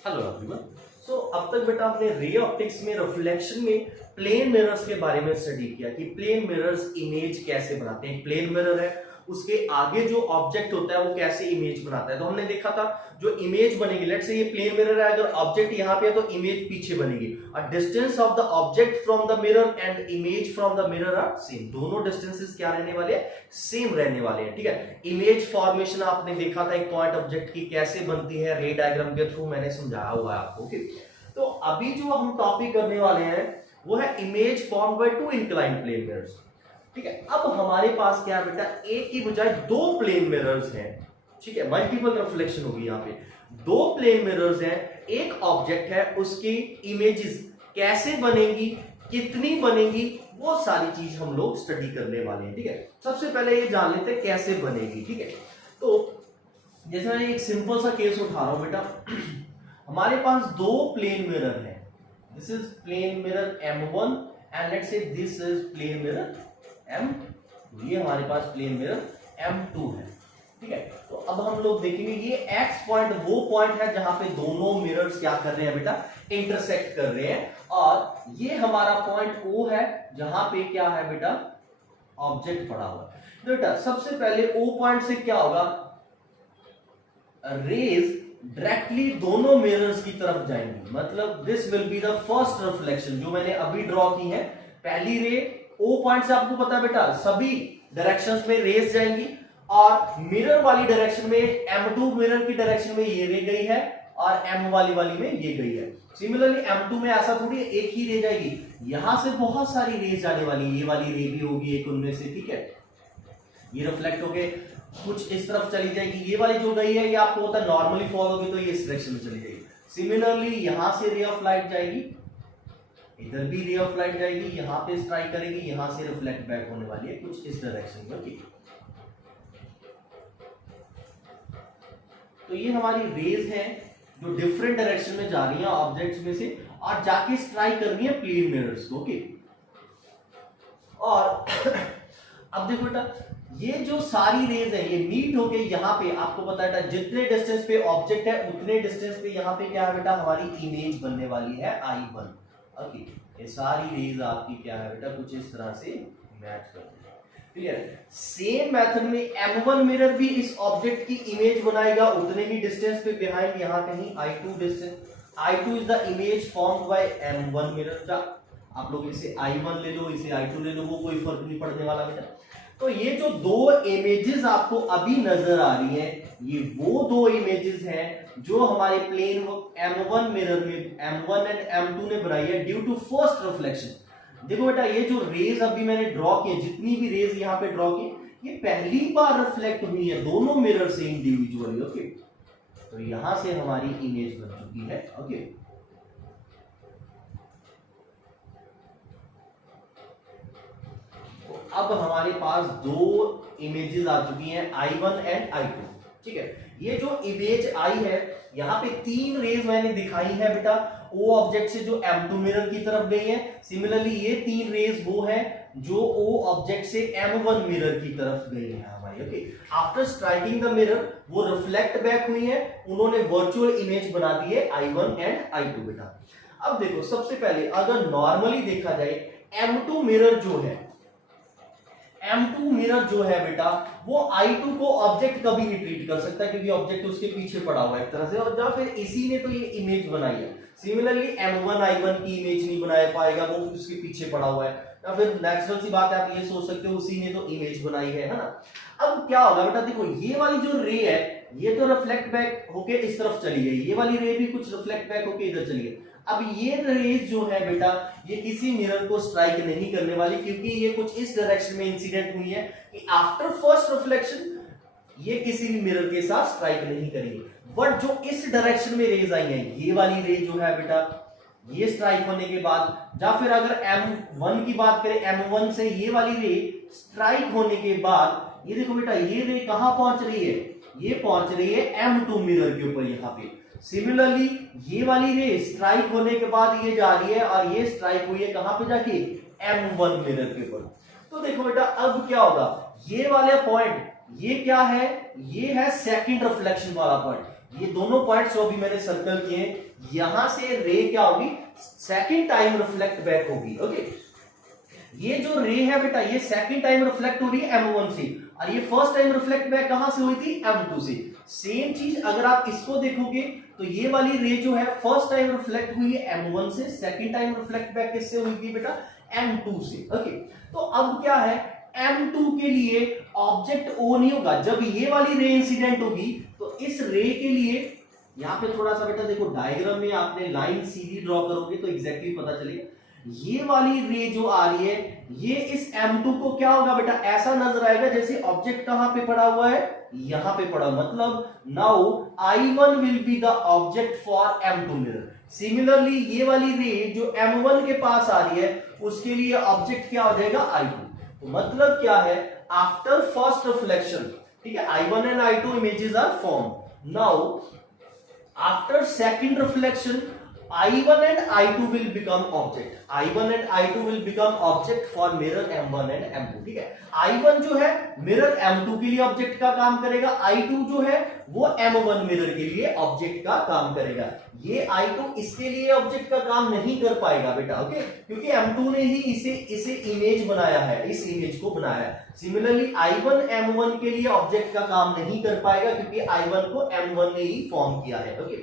Hello everyone. सो अब तक बेटा आपने रे ऑप्टिक्स में रिफ्लेक्शन में प्लेन मिरर्स के बारे में स्टडी किया कि प्लेन मिरर्स इमेज कैसे बनाते हैं। प्लेन मिरर है, उसके आगे जो ऑब्जेक्ट होता है वो कैसे इमेज बनाता है। तो हमने देखा था जो इमेज बनेगी, लेट्स से ये प्लेन मिरर है, अगर ऑब्जेक्ट यहाँ पे है तो इमेज पीछे बनेगी। और distance of the object from the mirror and image from the mirror are same. दोनों डिस्टेंसेस क्या रहने वाले हैं? सेम रहने वाले हैं। ठीक है, इमेज फॉर्मेशन आपने देखा था एक पॉइंट ऑब्जेक्ट की कैसे बनती है, रे डायग्राम के थ्रू मैंने समझाया हुआ है आपको। ओके, तो अभी जो हम टॉपिक करने वाले हैं वो है image form by two inclined plane mirrors. ठीक है, अब हमारे पास क्या है बेटा, एक की बजाय दो प्लेन मिरर्स हैं। ठीक है, मल्टीपल रिफ्लेक्शन होगी यहाँ पे। दो प्लेन मिरर्स हैं, एक ऑब्जेक्ट है, उसकी इमेजेस कैसे बनेगी, कितनी बनेगी, वो सारी चीज हम लोग स्टडी करने वाले हैं। ठीक है, सबसे पहले ये जान लेते हैं कैसे बनेगी। ठीक है, तो जैसे मैं एक सिंपल सा केस उठा रहा हूं बेटा। हमारे पास दो प्लेन मिरर हैं। This is plane mirror M1 and let's say this is plane mirror M2। ये हमारे पास प्लेन मिरर M2 है। ठीक है, तो अब हम लोग देखेंगे ये X पॉइंट वो पॉइंट है जहां पे दोनों मिरर्स क्या कर रहे हैं बेटा, इंटरसेक्ट कर रहे हैं। और ये हमारा पॉइंट O है जहां पे क्या है बेटा, ऑब्जेक्ट पड़ा हुआ है। तो बेटा सबसे पहले O पॉइंट से क्या होगा, रेज डायरेक्टली दोनों मिरर्स की तरफ जाएंगी। मतलब this will be the first reflection जो मैंने अभी ड्रॉ की है। पहली रे O पॉइंट से, आपको पता है बेटा सभी डायरेक्शंस में रेज जाएंगी, और मिरर वाली डायरेक्शन में M2 मिरर की डायरेक्शन में ये रे गई है और M वाली में ये गई है। सिमिलरली M2 में ऐसा थोड़ी एक ही रे जाएगी, यहां से बहुत सारी रेज जाने वाली, ये वाली रे भी होगी एक उनमें से। ठीक है, ये रिफ्लेक्ट होके कुछ इस तरफ चली जाएगी। ये वाली जो गई है ये आपको होता है नॉर्मली फॉल होगी तो ये इस डायरेक्शन में चली जाएगी। सिमिलरली यहां से रे ऑफ लाइट जाएगी, इधर भी रे ऑफ लाइट जाएगी, यहां पे स्ट्राइक करेगी, यहां से रिफ्लेक्ट बैक होने वाली है कुछ इस डायरेक्शन में। ओके, तो ये हमारी रेज है जो डिफरेंट डायरेक्शन में जा रही है ऑब्जेक्ट्स में से, और जाके स्ट्राइक कर रही है प्लेन मिरर्स को। ओके, और अब देखो बेटा ये जो सारी रेज है ये मीट होके यहाँ पे, आपको पता है जितने डिस्टेंस पे ऑब्जेक्ट है उतने डिस्टेंस पे यहाँ पे क्या है बेटा, हमारी इमेज बनने वाली है I1। ओके, ये सारी रेज आपकी क्या है बेटा, कुछ इस तरह से मैच करती है। क्लियर? सेम मेथड में M1 मिरर भी इस ऑब्जेक्ट की इमेज बनाएगा उतने ही डिस्टेंस पे बिहाइंड, यहाँ कहीं I2 distance. I2 is the image formed by M1 mirror का। आप लोग इसे I1 ले लो, इसे I2 ले लो, वो कोई फर्क नहीं पड़ने वाला बेटा। तो ये जो दो इमेजेस आपको अभी नजर आ रही हैं, ये वो दो इमेजेस हैं जो हमारे प्लेन M1 मिरर में M1 एंड M2 ने बनाई है ड्यू टू फर्स्ट रिफ्लेक्शन। देखो बेटा ये जो रेज अभी मैंने ड्रॉ की, जितनी भी रेज यहाँ पे ड्रॉ की, ये पहली बार रिफ्लेक्ट हुई है दोनों मिरर से इंडिविजुअली। ओके, तो यहां से हमारी इमेज बन चुकी है। ओके, अब हमारे पास दो इमेजेस आ चुकी हैं I1 एंड I2। ठीक है, ये जो इमेज आई है यहाँ पे तीन रेज मैंने दिखाई है बेटा, O ऑब्जेक्ट से जो M2 मिरर की तरफ गई है। सिमिलरली ये तीन रेज वो है जो O ऑब्जेक्ट से M1 मिरर की तरफ गई है हमारी। Okay, after striking the mirror वो रिफ्लेक्ट बैक हुई है, उन्होंने वर्चुअल इमेज बना दी है I1 एंड I2 बेटा। अब देखो सबसे पहले अगर नॉर्मली देखा जाए M2 मिरर जो है, M2 मिरर जो है बेटा वो I2 को ऑब्जेक्ट कभी नहीं ट्रीट कर सकता क्योंकि ऑब्जेक्ट उसके पीछे पड़ा हुआ है एक तरह से, और या फिर इसी ने तो ये इमेज बनाई है। सिमिलरली M1 I1 की इमेज नहीं बना पाएगा, वो उसके पीछे पड़ा हुआ है। या फिर नेचुरल सी बात है, आप ये सोच सकते हो उसी ने तो इमेज बनाई है ना। अब क्या होगा बेटा, देखो ये वाली जो रे है ये तो रिफ्लेक्ट बैक होके इस तरफ चली गई, ये वाली रे भी कुछ रिफ्लेक्ट बैक होके इधर चली गई। अब ये रेज जो है बेटा ये किसी मिरर को स्ट्राइक नहीं करने वाली, क्योंकि ये कुछ इस डायरेक्शन में इंसिडेंट हुई है कि आफ्टर फर्स्ट रिफ्लेक्शन ये किसी भी मिरर के साथ स्ट्राइक नहीं करेगी। बट जो इस डायरेक्शन में रेज आई है, ये वाली रे जो है बेटा ये स्ट्राइक होने के बाद, या फिर अगर M1 की बात करें, M1 से ये वाली रे स्ट्राइक होने के बाद, ये देखो बेटा ये रे कहां पहुंच रही है, ये पहुंच रही है M2 मिरर के ऊपर यहाँ पे। सिमिलरली ये वाली रे स्ट्राइक होने के बाद ये जा रही है और ये स्ट्राइक हुई है कहां पे जाके, M1 मिरर के ऊपर। तो देखो बेटा अब क्या होगा, ये वाले पॉइंट ये क्या है, ये है सेकंड रिफ्लेक्शन वाला पॉइंट। ये दोनों पॉइंट्स जो अभी मैंने सर्कल किए, यहां से रे क्या होगी, सेकंड टाइम रिफ्लेक्ट बैक होगी। ओके, ये जो रे है बेटा, ये सेकंड टाइम रिफ्लेक्ट हो रही है M1 से, और ये फर्स्ट टाइम रिफ्लेक्ट बैक कहां से हुई थी, M2 से। सेम चीज अगर आप इसको देखोगे तो ये वाली रे जो है फर्स्ट टाइम रिफ्लेक्ट हुई है M1 से, सेकंड टाइम रिफ्लेक्ट बैक किससे हुई थी बेटा, M2 से। ओके, तो अब क्या है, M2 के लिए ऑब्जेक्ट O नहीं होगा। जब ये वाली रे इंसिडेंट होगी तो इस रे के लिए यहां पे थोड़ा सा बेटा देखो, डायग्राम में आपने लाइन सीधी ड्रॉ करोगे तो एग्जैक्टली पता चलेगा। ये वाली रे जो आ रही है, ये इस M2 को क्या होगा बेटा, ऐसा नजर आएगा जैसे ऑब्जेक्ट कहां पे पड़ा हुआ है, यहां पे पड़ा। मतलब now I1 will be the object for M2 mirror. Similarly ये वाली रे जो M1 के पास आ रही है, उसके लिए ऑब्जेक्ट क्या हो जाएगा, I2। तो मतलब क्या है, आफ्टर फर्स्ट रिफ्लेक्शन, ठीक है, I1 and I2 images are form. Now after second reflection, I1 and I2 will become object. I1 and I2 will become object for mirror M1 and M2, ठीक है। I1 जो है mirror M2 के लिए object का काम करेगा, I2 जो है वो M1 मिरर के लिए ऑब्जेक्ट का काम करेगा। ये I2 इसके लिए ऑब्जेक्ट का काम नहीं कर पाएगा बेटा, ओके, क्योंकि M2 ने ही इसे इमेज बनाया है, इस इमेज को बनाया है। सिमिलरली I1 M1 के लिए ऑब्जेक्ट का काम नहीं कर पाएगा, क्योंकि I1 को M1 ने ही फॉर्म किया है। ओके,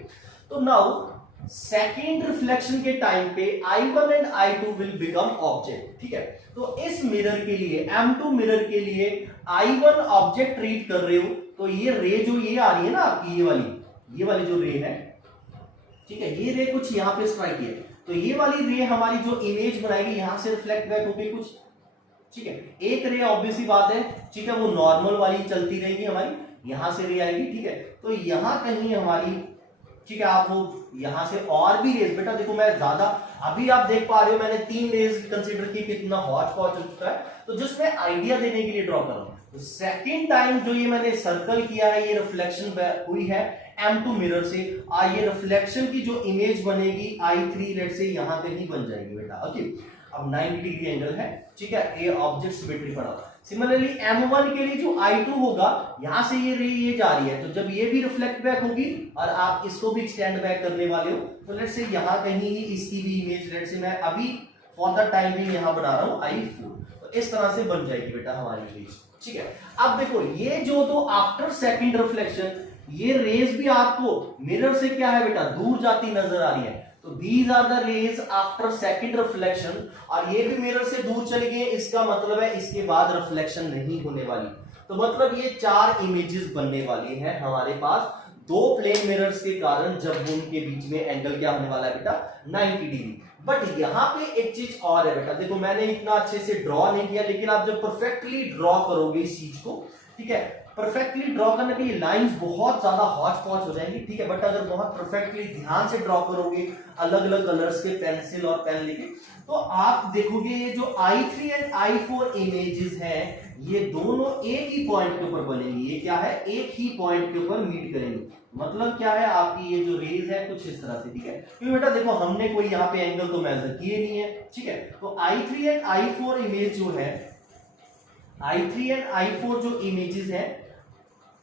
तो नाउ सेकेंड रिफ्लेक्शन के टाइम पे I1 and I2 will become object, ठीक है। तो इस मिरर के लिए, M2 मिरर के लिए I1 ऑब्जेक्ट ट्रीट कर रहे हो, तो ये रे जो ये आ रही है ना आपकी, ये वाली जो रे है, ठीक है, ये रे कुछ यहां पे स्ट्राइक है, तो ये वाली रे हमारी जो इमेज बनाएगी यहां से रिफ्लेक्ट बैक होगी कुछ, ठीक है। एक रे ऑब्वियसली बात है, ठीक है, वो नॉर्मल वाली चलती रहेगी हमारी, यहां से रे आएगी, ठीक है। तो यहां कहीं हमारी, ठीक है, आप वो यहां से और भी रेज, बेटा देखो मैं ज्यादा, अभी आप देख पा रहे हो मैंने 3 रेज कंसीडर की, कितना हॉट स्पॉट हो चुका है, तो जस्ट मैं आइडिया देने के लिए ड्रॉ कर रहा हूं। तो सेकेंड टाइम जो ये मैंने सर्कल किया है, ये रिफ्लेक्शन हुई है M2 मिरर से, और ये रिफ्लेक्शन की जो इमेज बनेगी I3 लेट से यहां कहीं बन जाएगी बेटा। ओके, अब 90 डिग्री एंगल है, ठीक है, ये ऑब्जेक्ट सिमेट्री पड़ा। सिमिलरली M1 के लिए जो I2 होगा, यहां से ये रे ये जा रही है, तो जब ये भी रिफ्लेक्ट बैक होगी और आप इसको भी एक्सटेंड बैक करने वाले हो, तो लेट्स से यहां कहीं ही इसकी भी इमेज, लेट्स से मैं अभी फॉर द टाइम भी यहां बना रहा हूं I4, तो इस तरह से बन जाएगी बेटा हमारी इमेज, ठीक है। अब देखो ये जो तो आफ्टर सेकंड रिफ्लेक्शन, ये रेज भी आपको मिरर से क्या है बेटा, दूर जाती नजर आ रही है, तो these are the rays after second reflection, और ये भी मिरर से दूर चली गई, इसका मतलब है इसके बाद रिफ्लेक्शन नहीं होने वाली। तो मतलब ये 4 इमेजेस बनने वाली हैं हमारे पास, 2 प्लेन मिरर्स के कारण, जब उनके बीच में एंगल क्या होने वाला है बेटा, 90 डिग्री। बट यहाँ पे एक चीज और है बेटा, देखो मैंने इतना अच्छे से ड्रॉ नहीं किया, लेकिन आप जब परफेक्टली ड्रॉ करोगे इस चीज को, ठीक है, परफेक्टली ड्रॉ करने पे ये लाइंस बहुत ज्यादा हॉच पॉच हो जाएंगी, ठीक है। बट अगर बहुत परफेक्टली ध्यान से ड्रॉ करोगे अलग अलग कलर्स के पेंसिल और पेन लेके, तो आप देखोगे ये जो I3 एंड I4 इमेजेस हैं, ये दोनों एक ही पॉइंट के ऊपर बनेंगी। ये क्या है, एक ही पॉइंट के ऊपर मीट करेंगे। मतलब क्या है, आपकी ये जो रेज है कुछ इस तरह से, ठीक है, क्योंकि बेटा देखो हमने कोई यहाँ पे एंगल तो मेजर किए नहीं है, ठीक है। तो I3 एंड I4 इमेज जो है, I3 एंड I4 जो इमेजेस हैं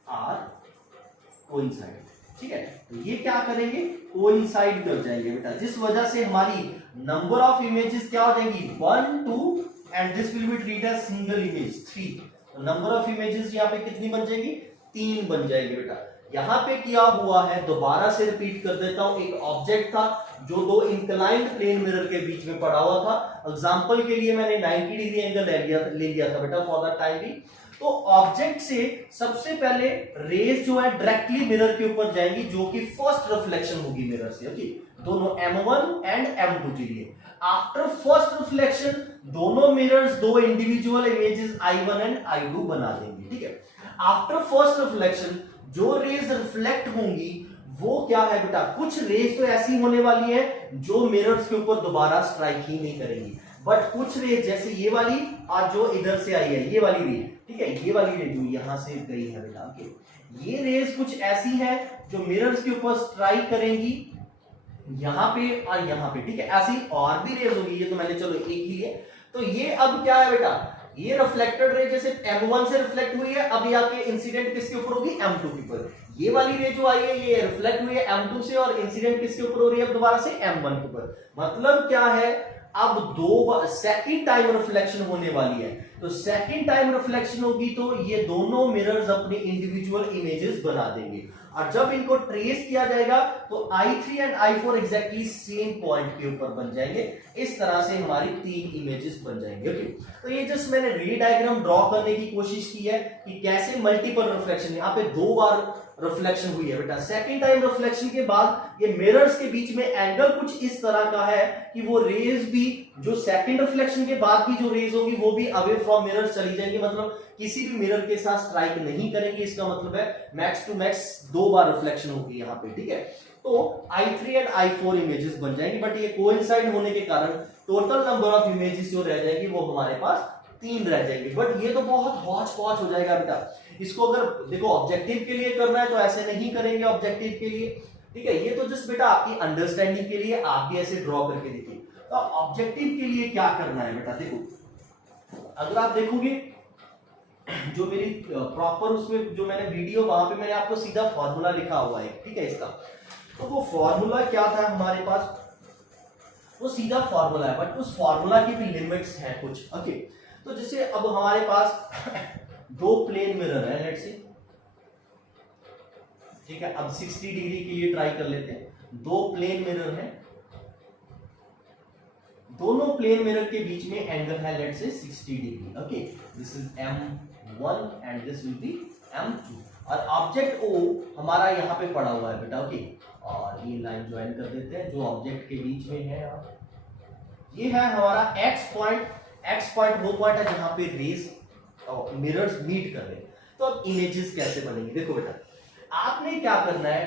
आर कोइंसाइड, ठीक है। तो ये क्या करेंगे, कोइंसाइड कर जाएंगे बेटा, जिस वजह से हमारी नंबर ऑफ इमेजेस क्या हो जाएंगी, 1 2, and this will be treated as single image 3। तो नंबर ऑफ इमेजेस यहाँ पे कितनी बन जाएगी, 3 बन जाएगी बेटा। यहाँ पे क्या हुआ है, दोबारा से रिपीट कर देता हूं, एक ऑब्जेक्ट था जो 2 इंक्लाइंड प्लेन मिरर के बीच में पड़ा हुआ था। एग्जांपल के लिए मैंने 90 डिग्री एंगल ले लिया था बेटा फॉर द टाइम भी। तो ऑब्जेक्ट से सबसे पहले रेज जो है डायरेक्टली मिरर के ऊपर जाएंगी, जो कि फर्स्ट रिफ्लेक्शन होगी मिरर से, ओके, दोनों M1 एंड M2 के लिए। आफ्टर फर्स्ट रिफ्लेक्शन दोनों mirrors 2 individual images I1 and I2 बना देंगे, ठीक है। आफ्टर फर्स्ट रिफ्लेक्शन जो रेज रिफ्लेक्ट होंगी वो क्या है बेटा, कुछ रेज तो ऐसी होने वाली है जो मिरर्स के ऊपर दोबारा स्ट्राइक ही नहीं करेंगी, बट कुछ रेज जैसे ये वाली और जो इधर से आई है ये वाली रे, ठीक है, ये वाली रे जो यहां से गई है बेटा, ओके, ये रेज कुछ ऐसी है जो मिरर्स के ऊपर स्ट्राइक करेंगी यहां पे और यहां पे, ठीक है। ऐसी और भी रेज होगी, ये तो मैंने चलो एक ही लिया। तो ये अब क्या है बेटा, ये रिफ्लेक्टेड रे जैसे M1 से रिफ्लेक्ट हुई है, अब आके इंसिडेंट किसके ऊपर होगी, M2 के ऊपर। ये वाली रे जो आई है ये रिफ्लेक्ट हुई है M2 से और इंसिडेंट किसके ऊपर हो रही है अब दोबारा से M1 के ऊपर। मतलब क्या है, अब दो सेकंड टाइम रिफ्लेक्शन होने वाली है, तो सेकंड टाइम रिफ्लेक्शन होगी तो ये दोनों मिरर्स अपनी इंडिविजुअल इमेजेस बना देंगे, और जब इनको ट्रेस किया जाएगा तो I3 and I4 exactly same point के ऊपर बन जाएंगे। इस तरह से हमारी 3 इमेजेस बन जाएंगे। ओके, तो ये जस्ट मैंने रे डायग्राम ड्रॉ करने की कोशिश की है कि कैसे मल्टीपल रिफ्लेक्शन, यहाँ पे 2 बार रिफ्लेक्शन हुई है बेटा। सेकेंड टाइम रिफ्लेक्शन के बाद ये मिरर्स के बीच में एंगल कुछ इस तरह का है कि वो रेज भी जो सेकेंड रिफ्लेक्शन के बाद की जो रेज होगी वो भी अवे फ्रॉम मिरर्स चली जाएंगी, मतलब किसी भी मिरर के साथ स्ट्राइक नहीं करेंगे। इसका मतलब है मैक्स टू मैक्स 2 बार रिफ्लेक्शन होगी यहाँ पे, ठीक है। तो I3 एंड I4 इमेजेस बन जाएंगी, बट ये कोइंसाइड होने के कारण टोटल नंबर ऑफ इमेजेस जो रह जाएगी वो हमारे पास 3 रह जाएंगे। बट ये तो बहुत हौच पौच हो जाएगा बेटा। इसको अगर देखो ऑब्जेक्टिव के लिए करना है तो ऐसे नहीं करेंगे ऑब्जेक्टिव के लिए, ठीक है। ये तो जस्ट बेटा आपकी अंडरस्टैंडिंग के लिए आप भी ऐसे ड्रॉ करके देखिए। तो ऑब्जेक्टिव के लिए क्या करना है बेटा, देखो अगर आप देखोगे जो मेरी प्रॉपर उसमें जो मैंने वीडियो वहां पे मैंने आपको सीधा फॉर्मूला लिखा हुआ है, ठीक है इसका। तो वो फॉर्मूला क्या था हमारे पास, वो सीधा फॉर्मूला है, बट उस फॉर्मूला की भी लिमिट्स हैं कुछ। ओके, तो जैसे अब हमारे पास 2 प्लेन मिरर है लेट्स से, ठीक है। अब 60 डिग्री के लिए ट्राई कर लेते हैं। 2 प्लेन मिरर है, दोनों प्लेन मिरर के बीच में एंगल है let's say 60 degree. Okay, this is M1 and this will B M2, और ऑब्जेक्ट O हमारा यहाँ पे पड़ा हुआ है बेटा। ओके, और ये लाइन ज्वाइन कर देते हैं जो ऑब्जेक्ट के बीच में है। ये है हमारा X पॉइंट वो पॉइंट है जहां पे रेज मिरर्स मीट कर रहे हैं। तो अब इमेजेस कैसे बनेंगे, देखो बेटा आपने क्या करना है,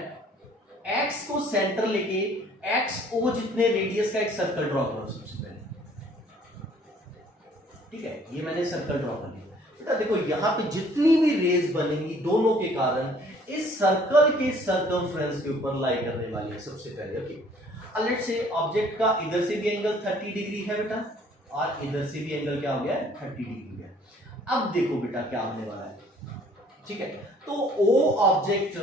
X को सेंटर लेके XO जितने रेडियस का एक सर्कल ड्रॉ करो सबसे पहले, ठीक है। ये मैंने सर्कल ड्रॉ कर लिया बेटा। देखो यहाँ पे जितनी भी रेज बनेंगी दोनों के कारण इस सर्कल के सर्कमफ्रेंस के ऊपर लाई करने वाली है सबसे पहले। ओके, लेट्स से ऑब्जेक्ट का इधर से भी एंगल 30 डिग्री है बेटा, और इधर से भी एंगल क्या हो गया है 30 डिग्री है। अब देखो बेटा क्या होने वाला है, ठीक है। तो O ऑब्जेक्ट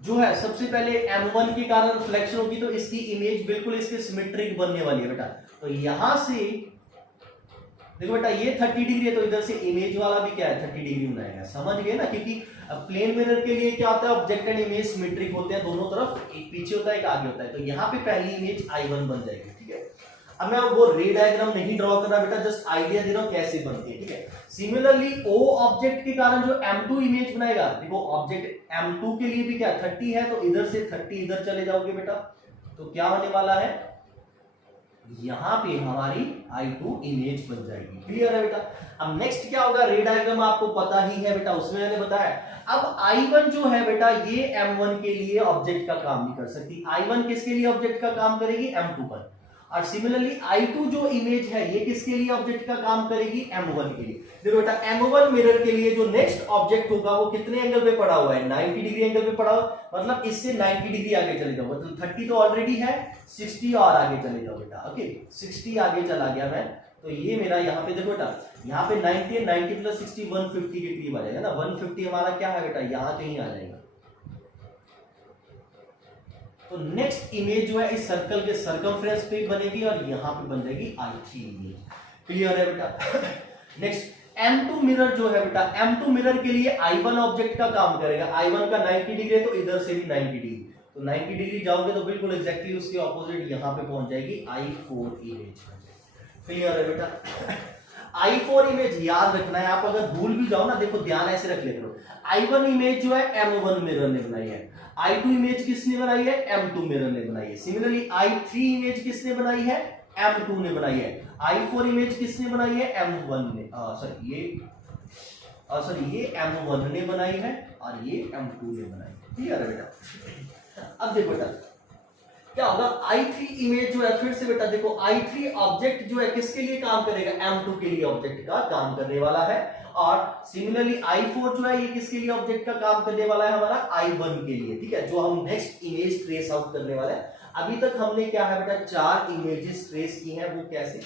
जो है सबसे पहले M1 के कारण रिफ्लेक्शन होगी तो इसकी इमेज बिल्कुल इसके सिमेट्रिक बनने वाली है बेटा। तो यहां से देखो बेटा ये 30 डिग्री है तो इधर से इमेज वाला भी क्या है 30 डिग्री बनाएगा, समझ गए ना। क्योंकि प्लेन मिरर के लिए क्या होता है, ऑब्जेक्ट एंड इमेज सिमेट्रिक होते हैं दोनों तरफ, एक पीछे होता है एक आगे होता है। तो यहाँ पे पहली इमेज I1 बन जाएगी, ठीक है। अब मैं वो रे डायग्राम नहीं ड्रॉ कर रहा बेटा, जस्ट आइडिया दे रहा हूं कैसे बनती है, ठीक है। सिमिलरली O ऑब्जेक्ट के कारण जो M2 इमेज बनाएगा, देखो ऑब्जेक्ट M2 के लिए भी क्या 30 है तो इधर से 30 इधर चले जाओगे बेटा, तो क्या होने वाला है यहां पे हमारी I2 इमेज बन जाएगी। क्लियर है बेटा। अब नेक्स्ट क्या होगा, रे डायग्राम आपको पता ही है बेटा, उसमें मैंने बताया। अब I1 जो है बेटा ये M1 के लिए ऑब्जेक्ट का काम नहीं कर सकती, I1 किसके लिए ऑब्जेक्ट का काम करेगी M2 पर, और सिमिलरली I2 जो इमेज है ये किसके लिए ऑब्जेक्ट का काम करेगी M1 के लिए। देखो बेटा M1 मिरर के लिए जो नेक्स्ट ऑब्जेक्ट होगा वो कितने एंगल पे पड़ा हुआ है 90 डिग्री एंगल पे पड़ा हुआ, मतलब इससे 90 डिग्री आगे चले जाओ, मतलब 30 तो ऑलरेडी है 60 और आगे चले जाओ बेटा। ओके 60 आगे चला गया मैं, तो ये मेरा यहाँ पे देखो बेटा यहाँ पे 90 है, 90 प्लस 60 150 के करीब आ जाएगा ना। 150 हमारा क्या है बेटा यहाँ कहीं आ जाएगा। तो नेक्स्ट इमेज जो है इस सर्कल के सर्कमफ्रेंस पे बनेगी और यहां पे बन जाएगी I3 इमेज। क्लियर है बेटा। नेक्स्ट M2 मिरर जो है बेटा, M2 मिरर के लिए I1 ऑब्जेक्ट का काम करेगा। I1 का 90 डिग्री है तो इधर से भी 90 डिग्री, तो 90 डिग्री जाओगे तो बिल्कुल एग्जैक्टली उसके ऑपोजिट यहां पे पहुंच जाएगी I4 इमेज। क्लियर है बेटा। I4 इमेज याद रखना है, आप अगर भूल भी जाओ ना देखो ध्यान ऐसे रख ले करो। I1 इमेज जो है M1 मिरर ने बनाई है, I2 इमेज किसने बनाई है M2 मिरर ने बनाई है। सिमिलरली I3 इमेज किसने बनाई है M2 ने बनाई है। I4 इमेज किसने बनाई है M1 ने, सॉरी ये M1 ने बनाई है और ये M2 ने बनाई है। क्लियर है बेटा। अब देखो बेटा क्या होगा, I3 इमेज जो है फिर से बेटा देखो I3 ऑब्जेक्ट जो है किसके लिए काम करेगा M2 के लिए ऑब्जेक्ट का काम करने वाला है, और सिमिलरली I4 जो है ये किसके लिए ऑब्जेक्ट का काम करने वाला है हमारा I1 के लिए, ठीक है, जो हम नेक्स्ट इमेज ट्रेस आउट करने वाले हैं। अभी तक हमने क्या है बेटा 4 इमेजेस ट्रेस की हैं, वो कैसे,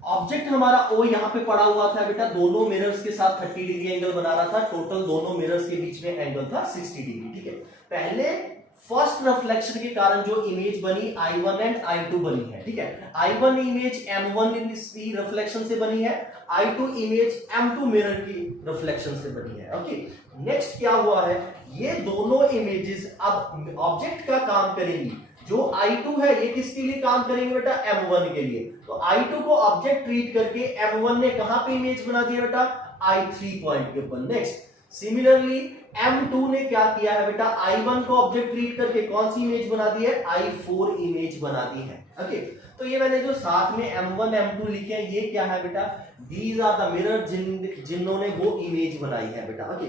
ऑब्जेक्ट हमारा O यहाँ पे पड़ा हुआ था बेटा, दोनों मिरर्स के साथ 30 डिग्री एंगल बना रहा था, टोटल दोनों मिरर्स के बीच में एंगल था 60 डिग्री। ठीक है, पहले फर्स्ट रिफ्लेक्शन के कारण जो इमेज बनी I1 एंड I2 बनी है। ठीक है, I1 इमेज M1 रिफ्लेक्शन से बनी है, I2 इमेज M2 मिरर की रिफ्लेक्शन से बनी है। ओके, नेक्स्ट क्या हुआ है, ये दोनों इमेजेस अब ऑब्जेक्ट का काम करेंगी। जो I2 है ये किसके लिए काम करेंगे बेटा, M1 के लिए। तो I2 को ऑब्जेक्ट ट्रीट करके M1 ने कहां पे इमेज बना दिया बेटा, I3 पॉइंट के ऊपर। नेक्स्ट सिमिलरली M2 ने क्या किया है बेटा, I1 को ऑब्जेक्ट ट्रीट करके कौन सी इमेज बना दी है, I4 इमेज बना दी है। ओके, तो ये मैंने जो साथ में M1 M2 लिखे हैं ये क्या है बेटा, दीज आर द मिरर जिन्होंने वो इमेज बनाई है बेटा। ओके,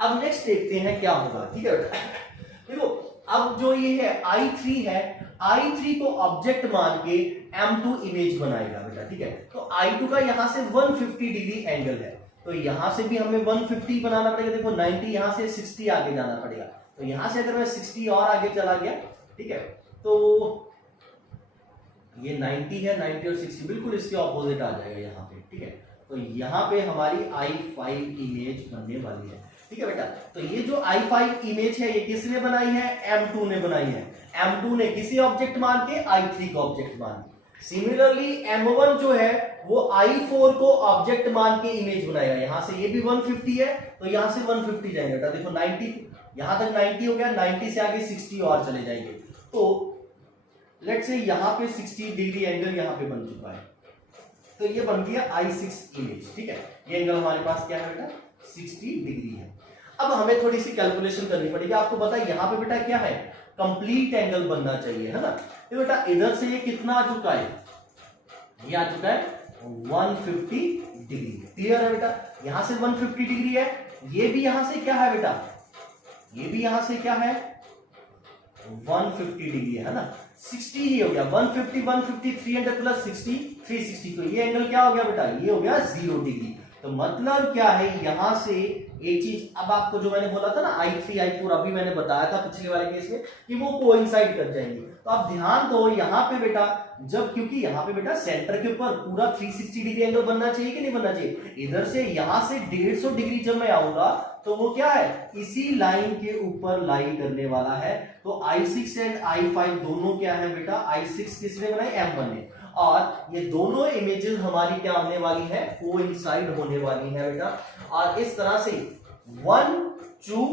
अब नेक्स्ट देखते हैं क्या होगा। ठीक है बेटा, देखो अब जो ये है I3 है, I3 को ऑब्जेक्ट मान के M2 इमेज बनाएगा बेटा। ठीक है, तो I2 का यहां से 150 डिग्री एंगल है, तो यहां से भी हमें 150 बनाना पड़ेगा। देखो 90 यहां से 60 आगे जाना पड़ेगा, तो यहां से अगर मैं 60 और आगे चला गया, ठीक है, तो ये 90 है, 90 और 60 बिल्कुल इसके ऑपोजिट आ जाएगा यहाँ पे। ठीक है, तो यहाँ पे हमारी I5 इमेज बनने वाली है। ठीक है बेटा, तो ये जो I5 इमेज है ये किसने बनाई है, M2 ने बनाई है। M2 ने किसी ऑब्जेक्ट मान के I3 को ऑब्जेक्ट मान के। सिमिलरली M1 जो है वो I4 को ऑब्जेक्ट मान के इमेज बनाएगा। यहां से ये भी 150 है, तो यहां से 150 जाएंगे बेटा। देखो 90 यहां तक 90 हो गया, 90 से आगे 60 और चले जाएंगे, तो लेट्स से यहां पे 60 डिग्री एंगल यहां पे बन चुका है, तो ये बन गया I6 इमेज। ठीक है, ये एंगल हमारे पास क्या है बेटा, 60 डिग्री है। अब हमें थोड़ी सी कैलकुलेशन करनी पड़ेगी। आपको पता है यहाँ पे बेटा क्या है, कंप्लीट एंगल बनना चाहिए, है ना। तो बेटा इधर से ये कितना आ चुका है, ये आ चुका है 150 डिग्री। क्लियर है बेटा, यहां से 150 डिग्री है, ये भी यहां से क्या है बेटा, ये भी यहां से क्या है 150 डिग्री है ना। 60 ही हो गया, 150 150 300 प्लस 60 360, तो ये एंगल क्या हो गया बेटा, ये हो गया 0 डिग्री। तो मतलब क्या है, यहां से एक चीज, अब आपको जो मैंने बोला था ना I3 I4, अभी मैंने बताया था पिछले वाले केस में कि वो कोइंसाइड कर जाएंगे। तो आप ध्यान दो यहाँ पे बेटा, जब क्योंकि यहाँ पे बेटा सेंटर के ऊपर पूरा 360 डिग्री एंगल बनना चाहिए कि नहीं बनना चाहिए। इधर से यहां से 150 डिग्री जब मैं आऊंगा तो वो क्या है, इसी लाइन के ऊपर लाई करने वाला है। तो I6 एंड I5 दोनों क्या है बेटा, I6 किसने बनाई, M1 ने, और ये दोनों इमेजेस हमारी क्या होने वाली है, कोइंसाइड होने वाली है बेटा। और इस तरह से 1 2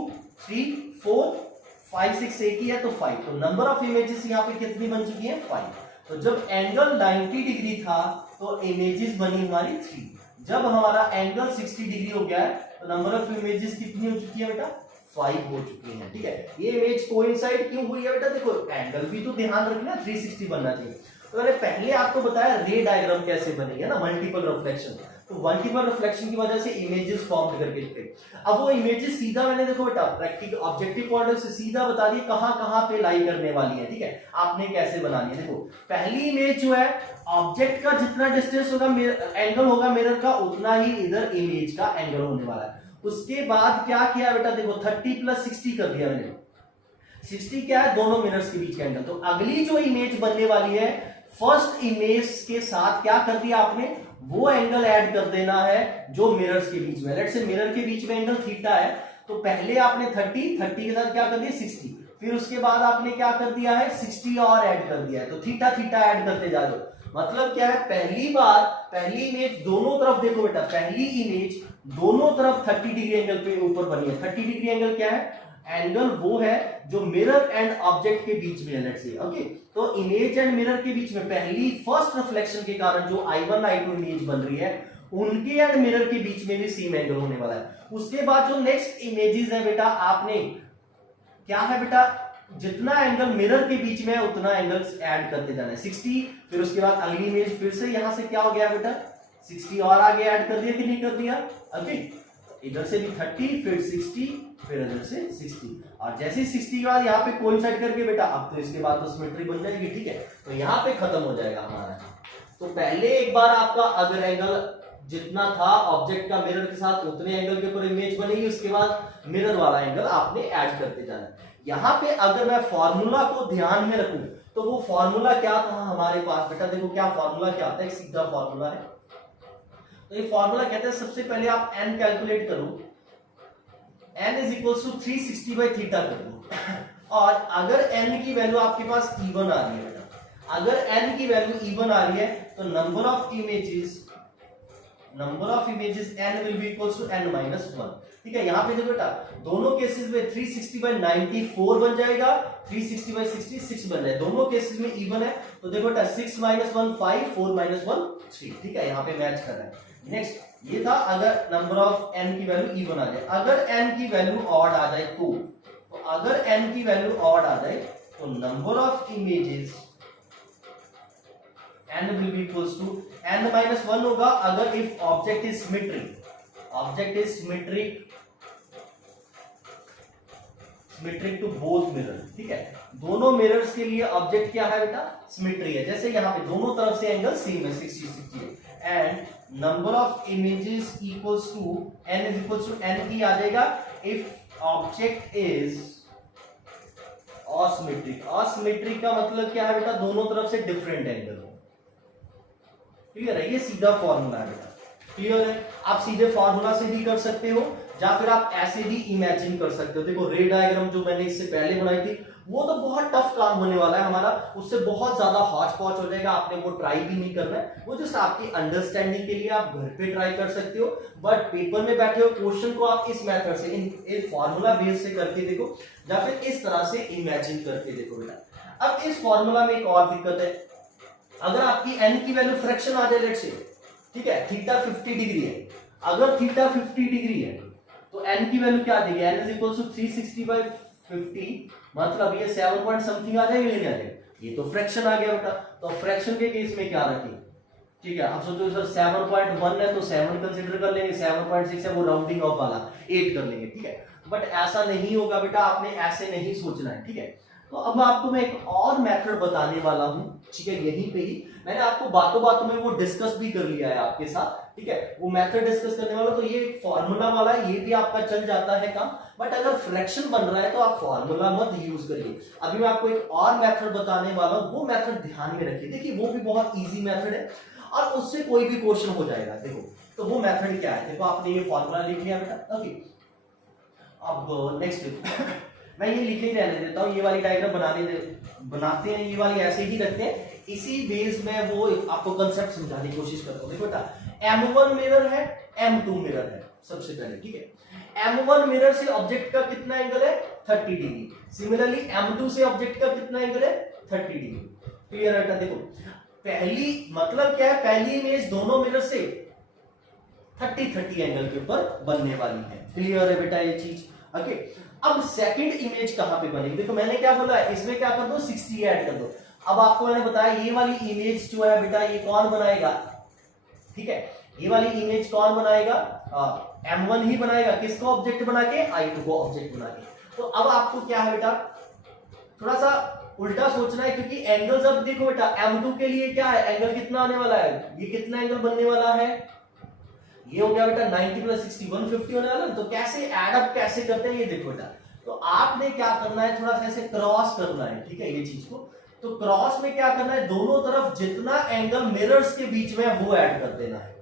3 4 5 6 एक ही है तो 5, तो नंबर ऑफ इमेजेस यहाँ पे कितनी बन चुकी है, 5। तो जब एंगल 90 डिग्री था तो इमेजेस बनी हमारी 3। जब हमारा एंगल 60 डिग्री हो गया है तो नंबर ऑफ इमेजेस कितनी हो चुकी है बेटा, 5 हो चुकी है। ठीक है, ये इमेज कोइंसाइड क्यों हुई है बेटा, देखो एंगल भी तो ध्यान रखना 360 बनना चाहिए। तो मैंने पहले आपको बताया रे डायग्राम कैसे बनेगी, है ना, मल्टीपल रिफ्लेक्शन। तो मल्टीपल रिफ्लेक्शन की वजह से इमेजेस फॉर्म करके थे। अब वो इमेजेस सीधा मैंने देखो बेटा प्रैक्टिकल ऑब्जेक्टिव पॉइंट ऑफ से सीधा बता दिए कहां पे लाई करने वाली है। ठीक है, आपने कैसे बनानी है, देखो पहली इमेज जो है ऑब्जेक्ट का जितना डिस्टेंस होगा एंगल होगा मिरर का, उतना ही इधर इमेज का एंगल होने वाला है। उसके बाद क्या किया बेटा, देखो 30 प्लस 60 कर दिया मैंने। 60 क्या है, दोनों मिरर्स के बीच का एंगल। तो अगली जो इमेज बनने वाली है फर्स्ट इमेज के साथ क्या कर दिया आपने, वो एंगल ऐड कर देना है जो मिरर्स के बीच में। लेट्स से मिरर के बीच में एंगल थीटा है, तो पहले आपने 30 के साथ क्या कर दिया 60, फिर उसके बाद आपने क्या कर दिया है 60 और ऐड कर दिया है, तो थीटा थीटा ऐड करते जा रहे हो। मतलब क्या है, पहली बार पहली इमेज दोनों तरफ देखो बेटा, पहली इमेज दोनों तरफ 30 डिग्री एंगल पे ऊपर बनी है। 30 डिग्री एंगल क्या है, एंगल वो है जो मिरर एंड ऑब्जेक्ट के बीच में है। लेट्स से ओके, तो इमेज एंड मिरर के बीच में पहली फर्स्ट रिफ्लेक्शन के कारण जो I1 I2 इमेज बन रही है, उनके एंड मिरर के बीच में भी सेम एंगल होने वाला है। उसके बाद जो नेक्स्ट इमेजेस है बेटा, आपने क्या है बेटा, जितना एंगल मिरर के बीच में है उतना एंगल ऐड करते जाना है 60। फिर उसके बाद अगली इमेज फिर से यहां से क्या हो गया बेटा 60 और आगे ऐड कर दिया कि नहीं कर दिया। ओके, इधर से भी 30 फिर 60 फिर इधर से 60, और जैसे 60 के बाद यहाँ पे कोइंसाइड करके बेटा अब तो इसके बाद तो सिमेट्री बन जाएगी। ठीक है, तो यहाँ पे खत्म हो जाएगा हमारा। तो पहले एक बार आपका अगर एंगल जितना था ऑब्जेक्ट का मिरर के साथ उतने एंगल के ऊपर इमेज बनेगी, उसके बाद मिरर वाला एंगल आपने ऐड करते जाना है। यहाँ पे अगर मैं फॉर्मूला को ध्यान में रखूं तो वो फॉर्मूला क्या था हमारे पास बेटा, देखो क्या फॉर्मूला क्या आता है, एक सीधा फॉर्मूला है। तो ये फॉर्मूला कहते हैं, सबसे पहले आप n कैलकुलेट करो, n is equal to 360 by theta कर दो। और अगर n की वैल्यू आपके पास इवन आ रही है बेटा, अगर n की वैल्यू इवन आ रही है तो number of images n will be equal to n minus 1। ठीक है, यहां पे देखो बेटा दोनों केसेस में 360 बाई 94 बन जाएगा, 360 बाई 66 बन जाएगा, दोनों केसेस में इवन है। तो देखो बेटा 6 माइनस 1 5, 4 माइनस 1 3। ठीक है, यहाँ पे मैच कर रहा है। नेक्स्ट ये था अगर नंबर ऑफ n की वैल्यू इवन आ जाए। अगर n की वैल्यू ऑड आ जाए तो अगर n की वैल्यू ऑड आ जाए तो number of images n will be equals to n minus 1 होगा अगर if object is symmetric to both mirror। ठीक है, दोनों मिरर्स के लिए ऑब्जेक्ट क्या है बेटा, सिमेट्री है। जैसे यहाँ पे दोनों तरफ से एंगल सेम है 60 है, and number of images equals to n is equals to n की आ जाएगा if object is asymmetric. Asymmetric का मतलब क्या है बेटा, दोनों तरफ से डिफरेंट एंगल हो। क्लियर है, ये सीधा फॉर्मूला है बेटा। क्लियर है, आप सीधे फॉर्मूला से भी कर सकते हो या फिर आप ऐसे भी इमेजिन कर सकते हो। देखो रे डायग्राम जो मैंने इससे पहले बनाई थी वो तो बहुत टफ काम होने वाला है हमारा, उससे बहुत ज्यादा हॉच पॉच हो जाएगा, आपने वो ट्राई भी नहीं करना है, वो जस्ट आपकी अंडरस्टैंडिंग के लिए आप घर पे ट्राई कर सकते हो। बट पेपर में बैठे हो क्वेश्चन को आप इस मेथड से इन फॉर्मूला बेस से करके देखो या फिर इस तरह से इमेजिन करके देखो बेटा। अब इस फॉर्मूला में एक और दिक्कत है, अगर आपकी n की वैल्यू फ्रैक्शन आ जाए लेट्स से, ठीक है, थीटा 50 डिग्री है, अगर थीटा 50 डिग्री है तो n की वैल्यू क्या देगी, n is equal to 360 by 50, मतलब ये 7 पॉइंट समथिंग आ जाएगा, नहीं आ जाएगा, ये तो फ्रैक्शन आ गया बेटा। तो फ्रैक्शन के केस में क्या रखें, ठीक है, अब सोचो सर 7.1 है तो 7 कंसीडर कर लेंगे, 7.6 है वो राउंडिंग ऑफ वाला 8 कर लेंगे। ठीक है, बट ऐसा नहीं होगा बेटा, आपने ऐसे नहीं सोचना है। ठीक है, तो अब आपको मैं एक और मेथड बताने वाला हूं। ठीक है, यहीं पे ही मैंने आपको बातों बातों में वो डिस्कस भी कर लिया है आपके साथ। ठीक है, वो मेथड डिस्कस करने वाला, तो ये फॉर्मूला वाला है, ये भी आपका चल जाता है काम। बट अगर फ्रैक्शन बन रहा है तो आप फॉर्मूला मत यूज करिए। अभी मैं आपको एक और मेथड बताने वाला हूं, वो मेथड ध्यान में रखिए। देखिए वो भी बहुत ईजी मेथड है और उससे कोई भी क्वेश्चन हो जाएगा। देखो तो वो मेथड क्या है, देखो आपने ये फॉर्मूला लिख लिया बेटा। ओके, अब नेक्स्ट मैं ये लिखे रहने देता हूँ, ये वाली डायग्राम बनाते हैं, ये वाली ऐसे ही रखते हैं, इसी बेस में वो आपको कंसेप्ट समझाने की कोशिश करता हूँ। देखो बेटा M1 मिरर है, M2 मिरर है सबसे पहले। ठीक है, M1 मिरर से ऑब्जेक्ट का कितना एंगल है, 30 डिग्री। सिमिलरली M2 से ऑब्जेक्ट का कितना एंगल है, 30 डिग्री। क्लियर है बेटा, देखो पहली मतलब क्या है, पहली इमेज दोनों मिरर से 30-30 एंगल के ऊपर बनने वाली है। क्लियर है बेटा ये चीज। ओके, अब सेकंड इमेज कहां पे बनेगी, देखो मैंने क्या बोला है, इसमें क्या कर दो 60 ऐड कर दो। अब आपको मैंने बताया ये वाली इमेज जो है बेटा ये कौन बनाएगा, ठीक है, ये वाली इमेज कौन बनाएगा, M1 ही बनाएगा, किसको ऑब्जेक्ट बना के, I2 को ऑब्जेक्ट बना के। तो अब आपको क्या है बेटा, थोड़ा सा उल्टा सोचना है, क्योंकि एंगल्स अब देखो बेटा M2 के लिए क्या है, एंगल कितना आने वाला है, ये कितना एंगल बनने वाला है, ये हो गया बेटा 90 प्लस 60 150 होने वाला। तो कैसे एड अप कैसे करते हैं ये देखो बेटा, तो आपने क्या करना है, थोड़ा सा ऐसे क्रॉस करना है। ठीक है, ये चीज को तो क्रॉस में क्या करना है, दोनों तरफ जितना एंगल मिरर्स के बीच में वो ऐड कर देना है।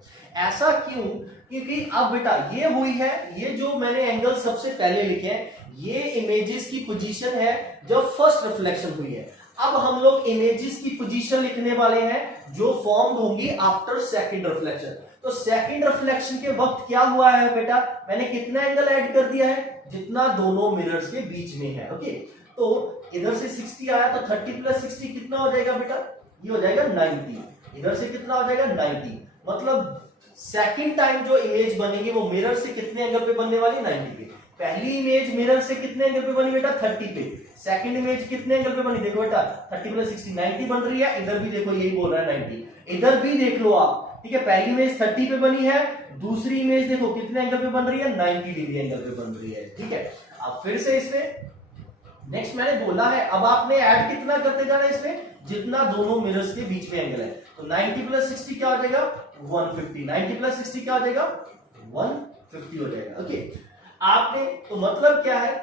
ऐसा क्यों, क्योंकि अब बेटा ये हुई है, ये जो मैंने एंगल सबसे पहले लिखे हैं ये इमेजेस की पोजीशन है जब फर्स्ट रिफ्लेक्शन हुई है। अब हम लोग इमेजेस की पोजीशन लिखने वाले हैं जो फॉर्म होंगी आफ्टर सेकंड रिफ्लेक्शन। तो सेकंड रिफ्लेक्शन के वक्त क्या हुआ है बेटा, मैंने कितना एंगल ऐड कर दिया है, जितना दोनों मिरर्स के बीच में है। ओके, तो इधर से 60 आया तो 30 प्लस 60 कितना हो जाएगा बेटा, ये हो जाएगा 90। इधर से कितना हो जाएगा 90, मतलब सेकंड टाइम जो इमेज बनेगी वो मिरर से कितने एंगल पे बनने वाली, 90 पे। पहली इमेज मिरर से कितने एंगल पे बनी बेटा, 30 पे। सेकंड इमेज कितने एंगल पे बनी, देखो बेटा 30 प्लस 60 90 बन रही है। इधर भी देखो यही बोल रहा है 90, इधर भी देख लो आप। ठीक है, पहली इमेज 30 पे बनी है, दूसरी इमेज देखो कितने एंगल पे बन रही है, 90 डिग्री एंगल पे बन रही है। ठीक है, अब फिर से इसमें नेक्स्ट मैंने बोला है, अब आपने ऐड कितना करते जाना है इसमें, जितना दोनों मिरर्स के बीच में एंगल है। तो 90 प्लस 60 क्या हो जाएगा, 150। 90 प्लस 60 क्या हो जाएगा, 150 हो जाएगा। ओके, आपने तो मतलब क्या है,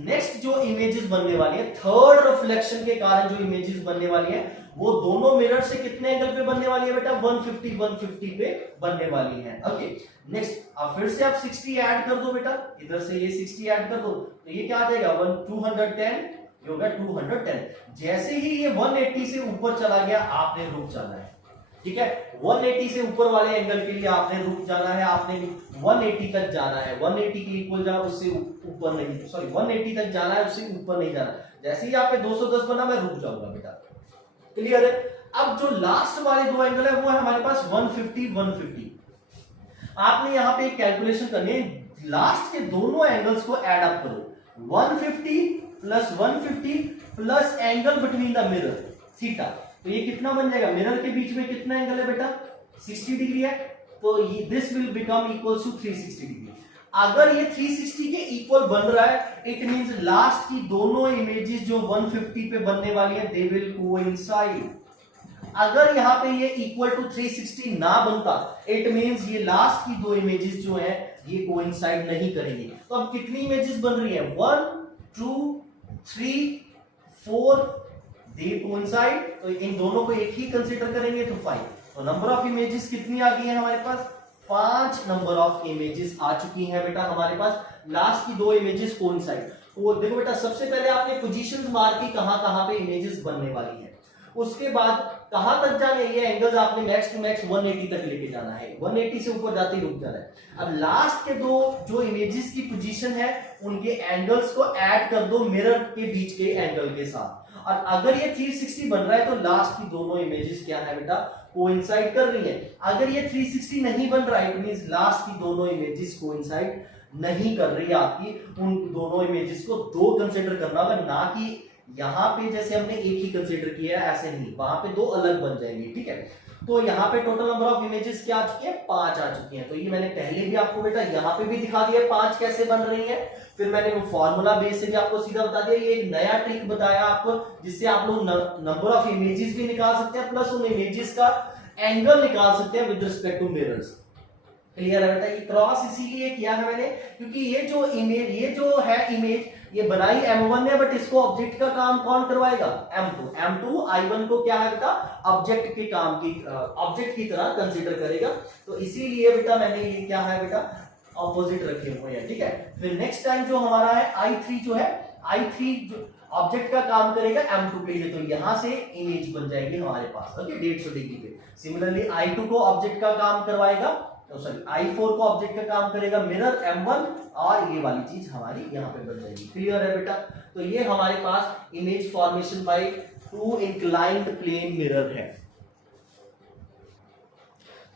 नेक्स्ट जो इमेजेस बनने वाली है, थर्ड रिफ्लेक्शन के कारण जो इमेजेस बनने वाली है, वो दोनों मिरर से कितने एंगल पे बनने वाली है बेटा? 150 पे बनने वाली है। ओके, नेक्स्ट अब फिर से आप 60 ऐड कर दो बेटा, इधर से ये 60 ऐड कर दो, तो ये क्या आ जाएगा? 210, ये होगा 210। जैसे ही ये 180 से ऊपर चला गया, आपने रुक जाना है, ठीक है। 180 से ऊपर वाले एंगल के लिए आपने रुक जाना है, आपने 180 तक जाना है, 180 के इक्वल जाना, उससे ऊपर नहीं, सॉरी 180 तक जाना है, उससे ऊपर नहीं जाना। जैसे ही यहाँ पे 210 बना, मैं रुक जाऊंगा बेटा, क्लियर है। अब जो लास्ट वाले दो एंगल है वो है हमारे पास 150 150। आपने यहाँ पे एक कैलकुलेशन करनी है, लास्ट के दोनों एंगल्स को एड अप करो, 150 plus 150 plus angle between the mirror theta, तो ये कितना बन जाएगा? मिरर के बीच में कितना एंगल है बेटा? 60 डिग्री है, तो this will become equal to 360 degree. अगर ये 360 के इक्वल बन रहा है, इट मींस लास्ट की दोनों इमेजेस जो 150 पे बनने वाली है, दे विल कोइंसाइड। अगर यहां पे ये इक्वल टू 360 ना बनता, इट मींस ये लास्ट की दो इमेजेस जो है ये कोइंसाइड नहीं करेंगे। तो अब कितनी इमेजेस बन रही है? 1 2 3 4, दे कोइंसाइड, तो इन दोनों को एक ही कंसीडर करेंगे तो 5। तो नंबर ऑफ इमेजेस कितनी आ गई है हमारे पास? 5 नंबर ऑफ इमेजेस आ चुकी हैं बेटा हमारे पास। लास्ट की दो इमेजेस कोइंसाइड। वो देखो बेटा, सबसे पहले आपने पोजीशंस मार की कहां पे इमेजेस बनने वाली है, उसके बाद कहां तक जाने, ये एंगल्स आपने मैक्स टू मैक्स 180 तक लेके जाना है, 180 से ऊपर जाते ही रुक जाना है। अब लास्ट के दो जो इमेजेस की पोजीशन है, उनके एंगल्स को ऐड कर दो मिरर के बीच के एंगल के साथ, और अगर ये 360 बन रहा है तो लास्ट की दोनों इमेजेस क्या है बेटा? कोइंसाइड कर रही है। अगर ये 360 नहीं बन रहा है, इट मींस लास्ट की दोनों इमेजेस कोइंसाइड नहीं कर रही है आपकी। उन दोनों इमेजेस को दो कंसीडर करना होगा, ना कि यहां पे जैसे हमने एक ही कंसीडर किया है, ऐसे नहीं, वहां पे दो अलग बन जाएंगे, ठीक है। तो यहाँ पे टोटल नंबर ऑफ इमेजेस क्या आ चुकी है? 5 आ चुकी हैं। तो ये मैंने पहले भी आपको बेटा यहाँ पे भी दिखा दिया 5 कैसे बन रही है, फिर मैंने वो फॉर्मूला बेस से भी आपको सीधा बता दिया। ये एक नया ट्रिक बताया आपको, जिससे आप लोग नंबर ऑफ इमेजेस भी निकाल सकते हैं, प्लस उन इमेजेस का एंगल निकाल सकते हैं with respect to mirrors. Clear है बेटा? ये क्रॉस इसीलिए किया है मैंने, क्योंकि ये जो इमेज, ये जो है इमेज, ये बनाई M1 ने, बट इसको ऑब्जेक्ट का काम कौन करवाएगा? M2 I1 को क्या है बेटा? ऑब्जेक्ट के काम की, ऑब्जेक्ट की तरह कंसीडर करेगा। तो इसीलिए बेटा मैंने ये क्या है बेटा? ऑपोजिट रखे हुए हैं, ठीक है। फिर नेक्स्ट टाइम जो हमारा है I3 जो है, I3 जो ऑब्जेक्ट का काम करेगा M2 के लिए, तो यहां से इमेज बन जाएगी हमारे पास, ओके, 150 डिग्री पे। सिमिलरली I2 को ऑब्जेक्ट का काम करवाएगा, तो सॉरी I4 को ऑब्जेक्ट का काम करेगा मिरर M1, और ये वाली चीज हमारी यहाँ पे बन जाएगी। क्लियर है बेटा? तो ये हमारे पास image formation by 2 inclined plane mirror है।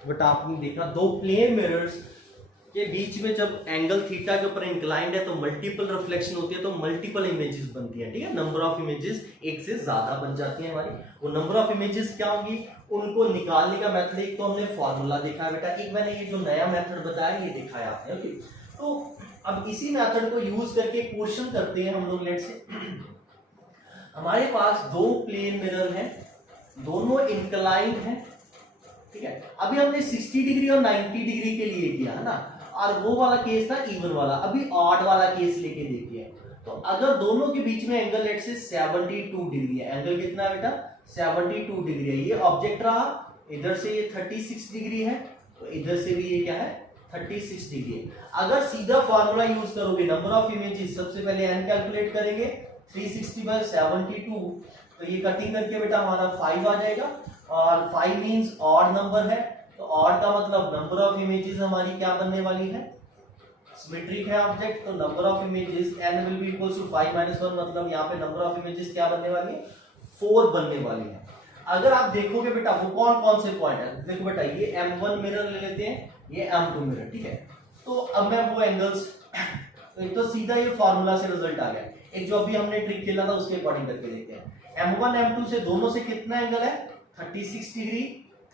बेटा आपने देखा, दो प्लेन मिरर्स के बीच में जब एंगल थीटा के ऊपर इंक्लाइंड है तो मल्टीपल रिफ्लेक्शन होती है, तो मल्टीपल इमेजेस बनती है, ठीक है। नंबर ऑफ इमेजेस एक से ज्यादा बन जाती है हमारी। वो नंबर ऑफ इमेजेस क्या होगी, उनको निकालने का मेथड, एक तो हमने फॉर्मूला देखा है बेटा, एक मैंने ये जो नया मेथड बताया ये दिखाया आपने, ओके। तो अब इसी मेथड को यूज करके क्वेश्चन करते हैं हम लोग। लेट्स से हमारे पास दो प्लेन मिरर हैं, दोनों इंक्लाइंड हैं, ठीक है। अभी हमने 60 डिग्री और 90 डिग्री के लिए किया है ना, और वो वाला केस था इवन वाला। अभी ऑड वाला केस लेके देखिए, तो अगर दोनों के बीच में एंगल लेट्स से 72 डिग्री है, एंगल कितना है बेटा? 72 डिग्री है। ये ऑब्जेक्ट रहा, इधर से ये 36 डिग्री है, तो इधर से भी ये क्या है? 36 डिग्री है। अगर सीधा फॉर्मूला यूज करोगे, नंबर ऑफ इमेजेस, सबसे पहले n कैलकुलेट करेंगे, 360 बाय 72, तो ये कटिंग करके बेटा हमारा 5 आ जाएगा, और 5 मींस ऑड नंबर है, तो ऑड का मतलब नंबर ऑफ इमेजेस हमारी क्या बनने वाली है? सिमेट्रिक है ऑब्जेक्ट, तो number of images n will be equals to 5 - 1, मतलब यहाँ पे नंबर ऑफ इमेजेस क्या बनने वाली है? 4 बनने वाली है। अगर आप देखोगे बेटा वो कौन कौन से पॉइंट है, देखो बेटा ये M1 मिरर ले लेते हैं, ये M2 मिरर, ठीक है। तो अब मैं वो एंगल्स, एक तो सीधा ये फॉर्मूला से रिजल्ट आ गया, एक जो अभी हमने ट्रिक खेला था उसके अकॉर्डिंग करके देखते हैं। M1 M2 से दोनों से कितना एंगल है? 36 डिग्री,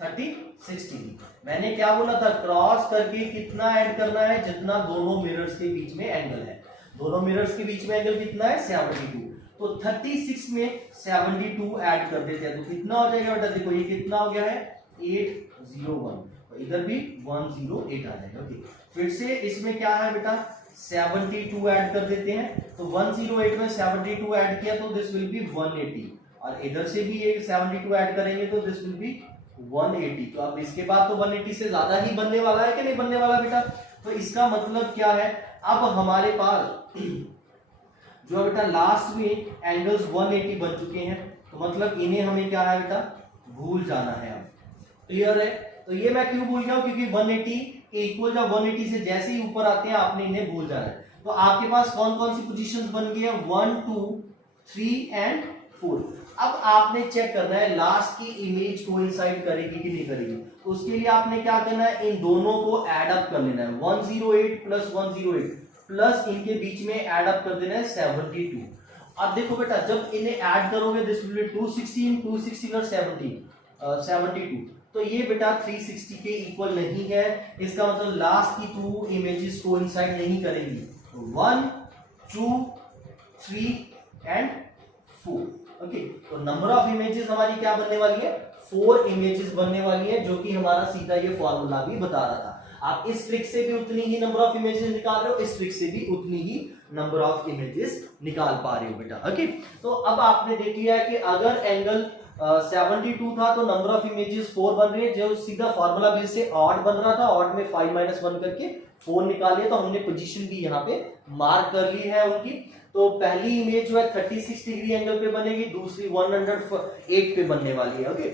36 डिग्री। मैंने क्या बोला था? क्रॉस करके कितना ऐड करना है? जितना दोनों मिरर्स के बीच में एंगल है। दोनों मिरर्स के बीच में एंगल कितना है? 72। तो 36 में 72 ऐड कर देते हैं, तो कितना हो जाएगा बेटा? देखो ये कितना हो गया है? 801, तो इधर भी 108 आ जाएगा, ओके। फिर से इसमें क्या है बेटा? 72 ऐड कर देते हैं, तो 108 में 72 ऐड किया तो दिस विल बी 180, और इधर से भी ये 72 ऐड करेंगे तो दिस विल बी 180। तो अब इसके बाद तो 180 से ज्यादा ही बनने वाला है कि नहीं बनने वाला बेटा? तो इसका मतलब क्या है, अब हमारे पास जो बेटा लास्ट में एंगल्स 180 बन चुके हैं, तो मतलब इन्हें हमें क्या है बेटा, भूल जाना है। अब क्लियर है? तो ये मैं क्यों भूल गया हूं, क्योंकि 180 इक्वल या 180 से जैसे ही ऊपर आते हैं आपने इन्हें भूल जाना है। तो आपके पास कौन कौन सी पोजीशंस बन गई है, 1 2 3 एंड 4। अब आपने चेक करना है लास्ट की इमेज कोइंसाइड करेगी कि नहीं करेगी। तो उसके लिए आपने क्या करना है, इन दोनों को ऐड अप कर लेना है, 108 प्लस 108 प्लस इनके बीच में ऐड अप कर देना है 72। अब देखो बेटा, जब इन्हें ऐड करोगे दिस विल बी 216 216 और 72, तो ये बेटा 360 के इक्वल नहीं है। इसका मतलब लास्ट की 2 इमेजेस कोइंसाइड नहीं करेंगी। 1 2 3 एंड 4। ओके, तो नंबर ऑफ इमेजेस हमारी क्या बनने वाली है, 4 इमेजेस बनने वाली है, जो कि हमारा सीधा ये फॉर्मूला भी बता रहा था। आप इस ट्रिक से भी उतनी ही नंबर ऑफ इमेजेस निकाल रहे हो, इस ट्रिक से भी उतनी ही नंबर ऑफ इमेजेस निकाल पा रहे हो बेटा। ओके, तो अब आपने देख लिया है कि अगर एंगल 72 था तो नंबर ऑफ इमेजेस 4 बन रही है, जो सीधा फॉर्मूला बेस से ऑड बन रहा था, ऑड में 5 - 1 करके 4 निकाले, तो हमने पोजीशन भी यहाँ पे मार्क कर ली है उनकी। तो पहली इमेज जो है 36 डिग्री एंगल पे बनेगी, दूसरी 108 पे बनने वाली है। ओके,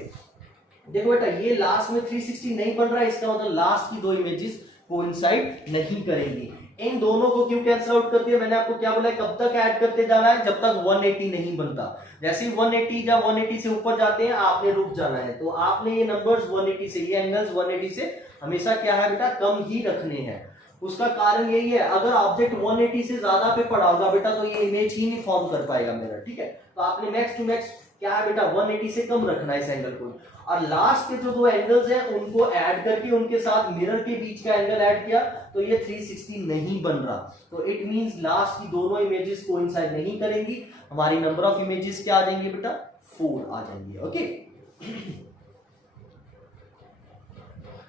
देखो बेटा, ये लास्ट में 360 नहीं बन रहा है, इसका मतलब लास्ट की 2 इमेजेस कोइंसाइड नहीं करेंगी। इन दोनों को क्यों कैंसिल आउट करती है, मैंने आपको क्या बोला है, कब तक ऐड करते जाना है, जब तक 180 नहीं बनता। जैसे ही 180 या 180 से ऊपर जाते हैं आपने रुक जाना है। तो आपने ये नंबर्स 180 से, ये एंगल्स 180 से हमेशा क्या है बेटा, कम ही रखने हैं। उसका कारण यही है, अगर ऑब्जेक्ट 180 से ज्यादा पे पड़ा होगा बेटा तो ये इमेज ही नहीं फॉर्म कर पाएगा मेरा। ठीक है, तो आपने मैक्स टू मैक्स क्या है बेटा, 180 से कम रखना है इस एंगल को। और लास्ट के जो 2 एंगल्स हैं उनको ऐड करके उनके साथ मिरर के बीच का एंगल ऐड किया तो ये 360 नहीं बन रहा। तो इट मींस लास्ट की दोनों इमेजेस कोइंसाइड नहीं करेंगी। हमारी नंबर ऑफ इमेजेस क्या आ जाएंगी बेटा, 4 आ जाएंगी। ओके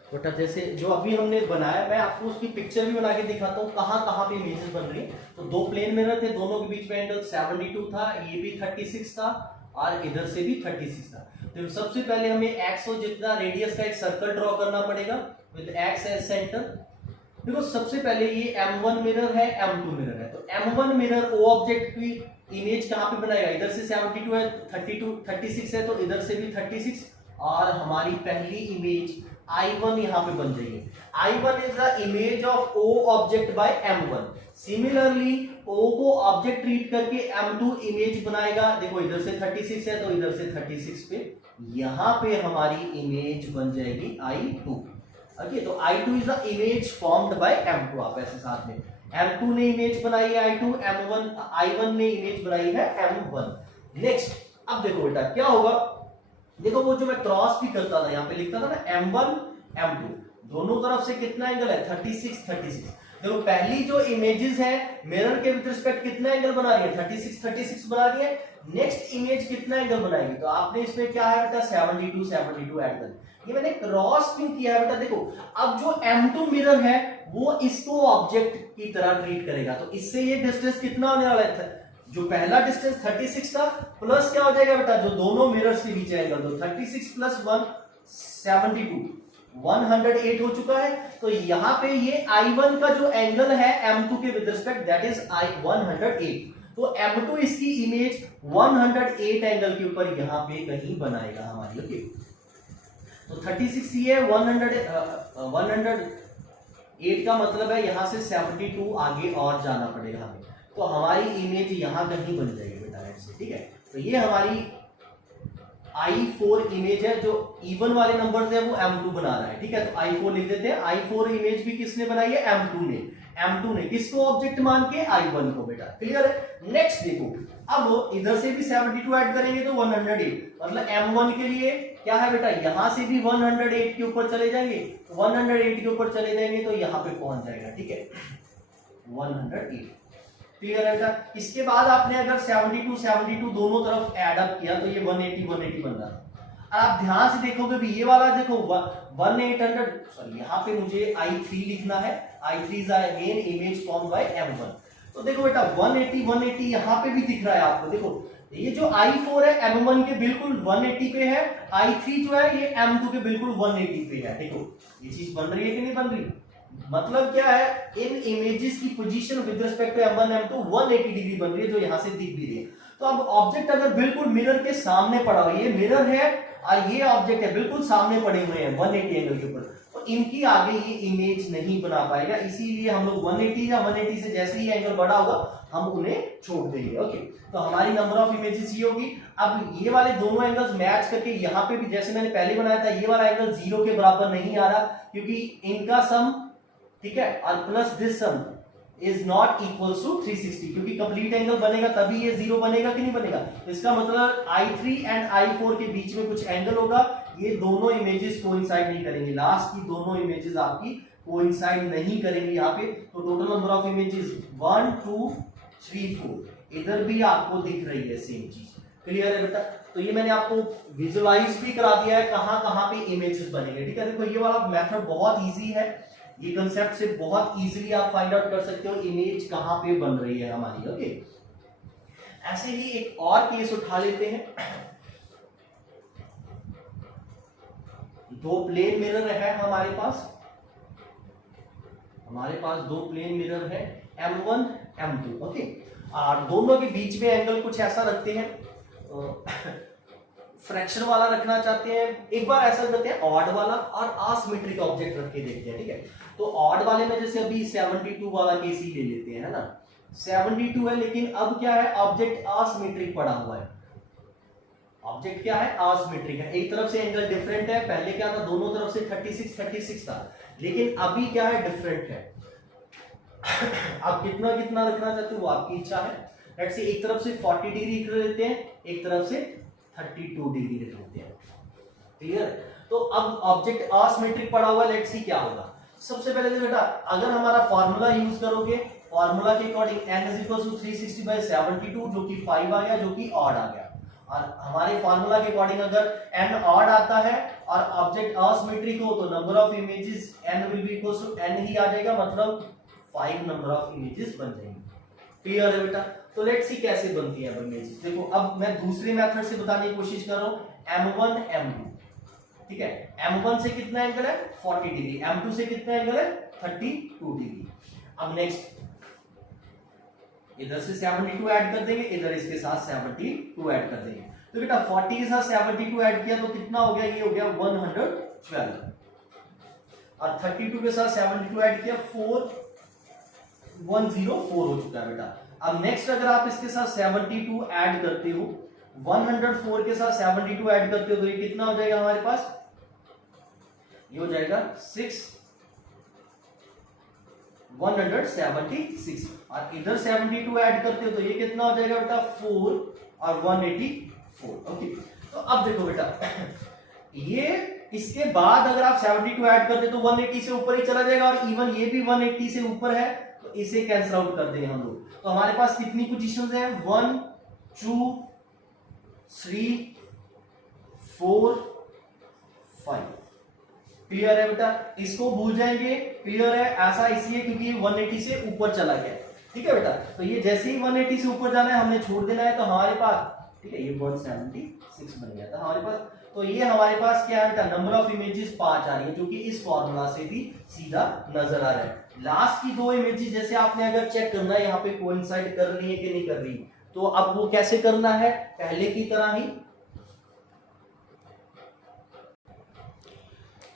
बेटा, जैसे जो अभी हमने बनाया, मैं आपको उसकी पिक्चर भी बना के दिखाता हूँ कहाँ पे इमेजेस बन रही है। तो 2 प्लेन मिरर थे, दोनों के बीच में एंगल 72 था, ये भी 36 था और इधर से भी 36 था। तो सबसे पहले हमें एक्स और जितना रेडियस का एक सर्कल ड्रॉ करना पड़ेगा विद एक्स एज सेंटर। देखो सबसे पहले ये M1 मिरर है, M2 मिरर है। तो M1 मिरर ओ ऑब्जेक्ट की इमेज कहाँ पे बनाएगा, इधर से 72 है, 36 है, तो इधर से भी 36, और हमारी पहली इमेज I1 यहाँ पे बन जाएगी। I1 is the image of O object by M1। Similarly O को ऑब्जेक्ट ट्रीट करके M2 इमेज बनाएगा। देखो इधर से 36 है तो इधर से 36 पे यहां पे हमारी इमेज बन जाएगी I2। ओके, तो I2 is the image formed by M2। आप ऐसे साथ में M2 ने इमेज बनाई है I2, I1 ने इमेज बनाई है M1। नेक्स्ट, अब देखो बेटा क्या होगा, देखो वो जो मैं क्रॉस भी करता था, यहाँ पे लिखता था ना M1 M2, दोनों तरफ से कितना एंगल है, 36। देखो पहली जो इमेजेस है मिरर के विद रिस्पेक्ट कितना एंगल बना रही है, 36 बना रही है। नेक्स्ट इमेज कितना एंगल बनाएगी, तो आपने इसमें क्या है बेटा, 72 ऐड कर, ये मैंने क्रॉस क्यों किया है बेटा। देखो अब जो M2 मिरर है वो इसको ऑब्जेक्ट की तरह ट्रीट करेगा, तो इससे ये डिस्टेंस कितना होने वाला है, जो पहला डिस्टेंस 36 था प्लस क्या हो जाएगा बेटा, जो दोनों मिरर्स के बीच एंगल, तो 36 प्लस 1 72 108 हो चुका है। तो यहां पे ये I1 का जो एंगल है M2 के विद रिस्पेक्ट दैट इज 108। तो M2 इसकी इमेज 108 एंगल के ऊपर यहां पे कहीं बनाएगा हमारी। ओके, तो 36 ये 108 का मतलब है यहां से 72 आगे और जाना पड़ेगा हमें, तो हमारी इमेज यहां कहीं बन जाएगी बेटा ऐसे। ठीक है, तो ये हमारी I4 इमेज है, जो इवन वाले नंबर्स है वो M2 बना रहा है। ठीक है, तो I4 लिख देते हैं। I4 इमेज भी किसने बनाई है, M2 ने किसको ऑब्जेक्ट मान के, I1 को बेटा। क्लियर है। नेक्स्ट देखो, अब इधर से भी 72 ऐड करेंगे तो 108, मतलब M1 के लिए क्या है बेटा, यहां से भी 108 के ऊपर चले जाएंगे, 108 के ऊपर चले जाएंगे तो यहां पे पहुंच जाएगा। ठीक है, 108। क्लियर है बेटा। इसके बाद आपने अगर 72 दोनों तरफ ऐड अप किया तो ये 180 बन रहा है। आप ध्यान से देखोगे भी ये वाला देखो 1800, सॉरी यहाँ पे मुझे I3 लिखना है, I3 is again image formed by M1। तो देखो बेटा 180 यहाँ पे भी दिख रहा है आपको। देखो ये जो I4 है M1 के बिल्कुल 180 पे है, I3 जो है ये M2 के बिल्कुल 180 पे है। देखो ये चीज बन रही है कि नहीं बन रही? मतलब क्या है, इन इमेजेस की position with respect to M1 M2 180 degree बन रही है, जो यहां से दिख भी रही है। तो अब ऑब्जेक्ट अगर बिल्कुल मिरर के सामने पड़ा हो, ये मिरर है और ये ऑब्जेक्ट है बिल्कुल सामने पड़े हुए हैं 180 एंगल के ऊपर, तो इनकी आगे ये इमेज नहीं बना पाएगा। इसीलिए हम लोग 180 या 180 से जैसे ही एंगल बड़ा होगा हम उन्हें छोड़ देंगे। ओके, तो हमारी नंबर ऑफ इमेजेस ये होगी। अब ये वाले दोनों एंगल्स मैच करके यहाँ पे भी जैसे मैंने पहले बनाया था, ये वाला एंगल 0 के बराबर नहीं आ रहा क्योंकि इनका सम, ठीक है, और plus this sum is not equals to 360, क्योंकि कंप्लीट एंगल बनेगा तभी ये 0 बनेगा कि नहीं बनेगा। तो इसका मतलब I3 एंड I4 के बीच में कुछ एंगल होगा, ये दोनों इमेजेस कोइंसाइड नहीं करेंगे। लास्ट की दोनों इमेजेस आपकी कोइंसाइड नहीं करेंगे यहाँ पे। तो टोटल नंबर ऑफ इमेजेस 1 2 3 4, इधर भी आपको दिख रही है सेम चीज। क्लियर है बेटा? तो ये मैंने आपको विजुअलाइज भी करा दिया है कहां कहां पे इमेजेस बनेंगे। ठीक है, देखो ये वाला मेथड बहुत इजी है, ये कंसेप्ट से बहुत इजीली आप फाइंड आउट कर सकते हो इमेज कहां पे बन रही है हमारी। ओके, ऐसे ही एक और केस उठा लेते हैं। दो प्लेन मिरर है हमारे पास दो प्लेन मिरर है M1 M2। ओके, और दोनों के बीच में एंगल कुछ ऐसा रखते हैं, फ्रैक्शन वाला रखना चाहते हैं। एक बार ऐसा करते हैं ऑड वाला और असिमेट्रिक ऑब्जेक्ट रख के देखते हैं। ठीक है, तो ऑड वाले में जैसे अभी 72 वाला केस ही ले लेते हैं, है ना। 72 है, लेकिन अब क्या है, ऑब्जेक्ट असिमेट्रिक पड़ा हुआ है। ऑब्जेक्ट क्या है, असिमेट्रिक है, एक तरफ से एंगल डिफरेंट है। पहले क्या था, दोनों तरफ से 36 था, लेकिन अभी क्या है, डिफरेंट है। आप कितना कितना रखना चाहते हो वो आपकी इच्छा है। लेट्स से एक तरफ से 40 डिग्री रख लेते हैं, एक तरफ से 32 डिग्री रख लेते हैं। क्लियर? तो अब ऑब्जेक्ट असिमेट्रिक पड़ा हुआ है, लेट्स सी क्या होगा। सबसे पहले तो बेटा अगर हमारा फार्मूला यूज करोगे, फार्मूला के अकॉर्डिंग n = 360/72, जो कि 5 आ गया, जो कि ऑड आ गया। और हमारे फार्मूला के अकॉर्डिंग अगर n ऑड आता है और ऑब्जेक्ट असिमेट्रिक हो तो number of images n will be equals to n ही आ जाएगा, मतलब 5 नंबर ऑफ इमेजेस बन जाएंगे। क्लियर है बेटा? तो लेट्स सी कैसे बनती है इमेजेस। देखो अब मैं दूसरे मेथड से बताने की कोशिश कर रहा हूं, M1 M2। ठीक है, M1 से कितना एंगल है, 40 डिग्री, M2 से कितना एंगल है, 32 डिग्री। अब नेक्स्ट इधर से 72 ऐड कर देंगे, इधर इसके साथ 72 ऐड कर देंगे। तो बेटा 40 के साथ 72 ऐड किया तो कितना हो गया, ये हो गया 112, और 32 के साथ 72 ऐड किया 104 हो चुका है बेटा। अब नेक्स्ट अगर आप इसके साथ 72 ऐड करते हो, 104 के साथ 72 ऐड करते हो तो ये कितना हो जाएगा हमारे पास, ये हो जाएगा 176, और इधर 72 ऐड करते हो तो ये कितना हो जाएगा बेटा, 4 और 184। ओके, तो अब देखो बेटा ये इसके बाद अगर आप 72 ऐड करते तो 180 से ऊपर ही चला जाएगा, और इवन ये भी 180 से ऊपर है, तो इसे कैंसिल आउट कर देंगे हम लोग। तो हमारे पास कितनी पोजीशंस हैं, 1 2 3 4 5। क्लियर है बेटा? इसको भूल जाएंगे। क्लियर है? ऐसा इसलिए क्योंकि 180 से ऊपर चला गया। ठीक है बेटा, तो ये जैसे ही 180 से ऊपर जाना है हमने छोड़ देना है, तो हमारे पास, ठीक है, ये 176 बन गया था हमारे पास। तो ये हमारे पास क्या है बेटा, नंबर ऑफ इमेजेस 5 आ रही है, जो कि इस फॉर्मूला से भी सीधा नजर आ रहा है। लास्ट की दो इमेजेस जैसे आपने अगर चेक करना है यहाँ पे कोइंसाइड कर रही है कि नहीं कर रही, तो अब वो कैसे करना है, पहले की तरह ही।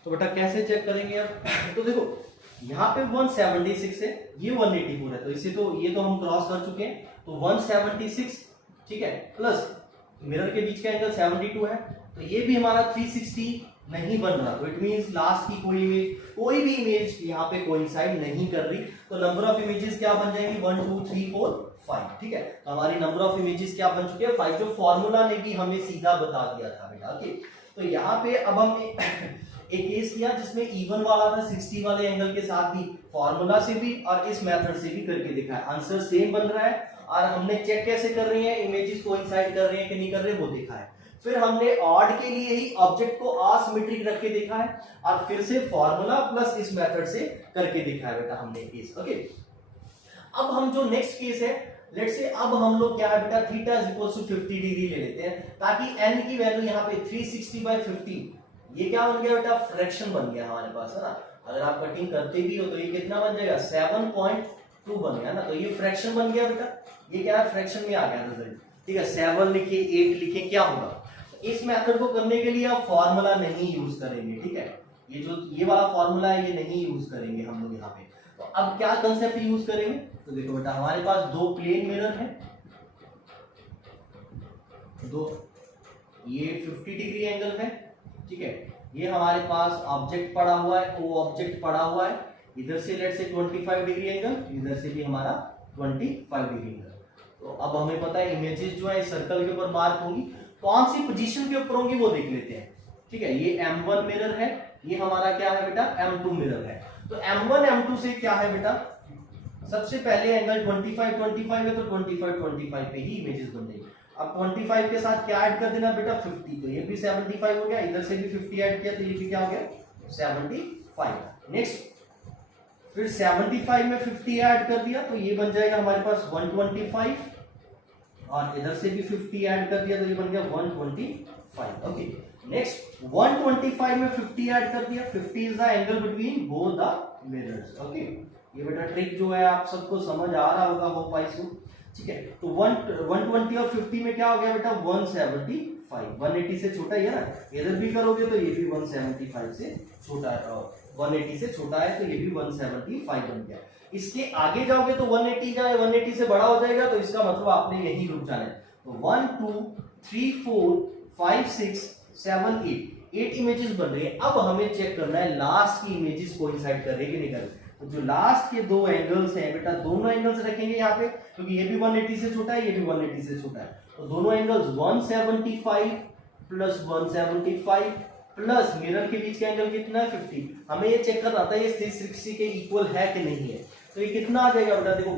तो बेटा कैसे चेक करेंगे अब तो देखो यहाँ पे 176 है, ये 184 है, तो इसे तो ये तो हम क्रॉस कर चुके हैं, तो 176, ठीक है, प्लस मिरर के बीच का एंगल 72 है, तो ये भी हमारा 360 नहीं बन रहा, तो इट मींस लास्ट की कोई भी इमेज यहाँ पे कोइंसाइड नहीं कर रही। तो नंबर ऑफ इमेजेस क्या बन जाएंगी, 1 2 3 4 5। ठीक है, तो हमारी नंबर ऑफ इमेजेस क्या बन चुके हैं, 5, जो फॉर्मूला ने भी हमें सीधा बता दिया था बेटा। ओके, तो यहाँ पे अब हम एक केस किया जिसमें इवन वाला था 60 वाले एंगल के साथ भी, फॉर्मूला से भी और इस मेथड से भी करके दिखा है, आंसर सेम बन रहा है, और हमने चेक कैसे कर रही है, इमेजेस कोइंसाइड कर रही है कि नहीं कर रहे वो देखा है। फिर हमने ऑड के लिए ही ऑब्जेक्ट को असिमेट्रिक रख के देखा है, और फिर से फॉर्मूला प्लस इस मेथड से करके देखा है बेटा हमने केस। ओके, अब हम जो नेक्स्ट केस है, लेट्स से अब हम लोग क्या है बेटा theta is equal to 50 degree ले लेते हैं, ताकि n की वैल्यू यहाँ पे 360/50, ये क्या बन गया बेटा फ्रैक्शन बन गया हमारे पास, है ना। अगर आप कटिंग करते भी हो तो ये कितना बन जाएगा 7.2 बन गया ना, तो ये फ्रैक्शन बन गया बेटा, ये क्या है फ्रैक्शन में आ गया रिजल्ट, ठीक है। 7 लिखे 8 लिखे क्या होगा, इस मेथड को करने के लिए आप फॉर्मूला नहीं यूज करेंगे, ठीक है। ये जो ये वाला फॉर्मूला है ये नहीं यूज करेंगे हम लोग यहाँ पे। तो अब क्या कंसेप्ट यूज करेंगे, तो देखो बेटा हमारे पास दो प्लेन मिरर है, दो, ये 50 डिग्री एंगल है, ठीक है। ये हमारे पास ऑब्जेक्ट पड़ा हुआ है, वो ऑब्जेक्ट पड़ा हुआ है, इधर से लेट्स से 25 डिग्री एंगल, इधर से भी हमारा 25 डिग्री एंगल। तो अब हमें पता है इमेजेस जो है सर्कल के ऊपर मार्क होंगी, कौन सी पोजीशन के ऊपर होंगी वो देख लेते हैं, ठीक है। ये M1 मिरर है, ये हमारा क्या है बेटा M2 मिरर है। तो M1 M2 से क्या है बेटा, सबसे पहले एंगल 25 है, तो 25 पे ही इमेजेस बन जाएगी। अब 25 के साथ क्या ऐड कर देना बेटा 50, तो ये भी 75 हो गया, इधर से भी 50 ऐड किया तो ये भी क्या हो गया 75। नेक्स्ट फिर 75 में 50 ऐड कर दिया तो ये बन जाएगा हमारे पास 125, और इधर से भी 50 ऐड कर दिया तो ये बन गया 125। ओके, नेक्स्ट 125 में 50 ऐड कर दिया, 50 is the angle between both the mirrors. Okay, ये बेटा ट्रिक जो है आप सबको समझ आ रहा होगा, होप आई सो, ठीक है। तो 120 और 50 में क्या हो गया बेटा 175, 180 से छोटा ही है ना, इधर भी करोगे तो ये भी 175 से छोटा है, 180 से छोटा है तो ये भी 175 बन गया। इसके आगे जाओगे तो 180 जाए, 180 से बड़ा हो जाएगा, तो इसका मतलब आपने यही रुक जाना है। तो 1 2 3 4 5 6 7 8 इमेजेस बन रही है। अब हमें चेक करना है लास्ट की इमेजेस कोइंसाइड कर रही है कि नहीं कर रही। तो जो लास्ट के दो एंगल्स हैं बेटा, दोनों एंगल्स रखेंगे यहाँ पे, क्योंकि ये भी 180 से छोटा है, ये भी 180 से छोटा है, तो दोनों एंगल्स 175 प्लस 175 प्लस मिरर के बीच का एंगल कितना है 50। हमें ये चेक करना था ये 360 के इक्वल है कि नहीं है। तो ये कितना आ जाएगा बेटा, देखो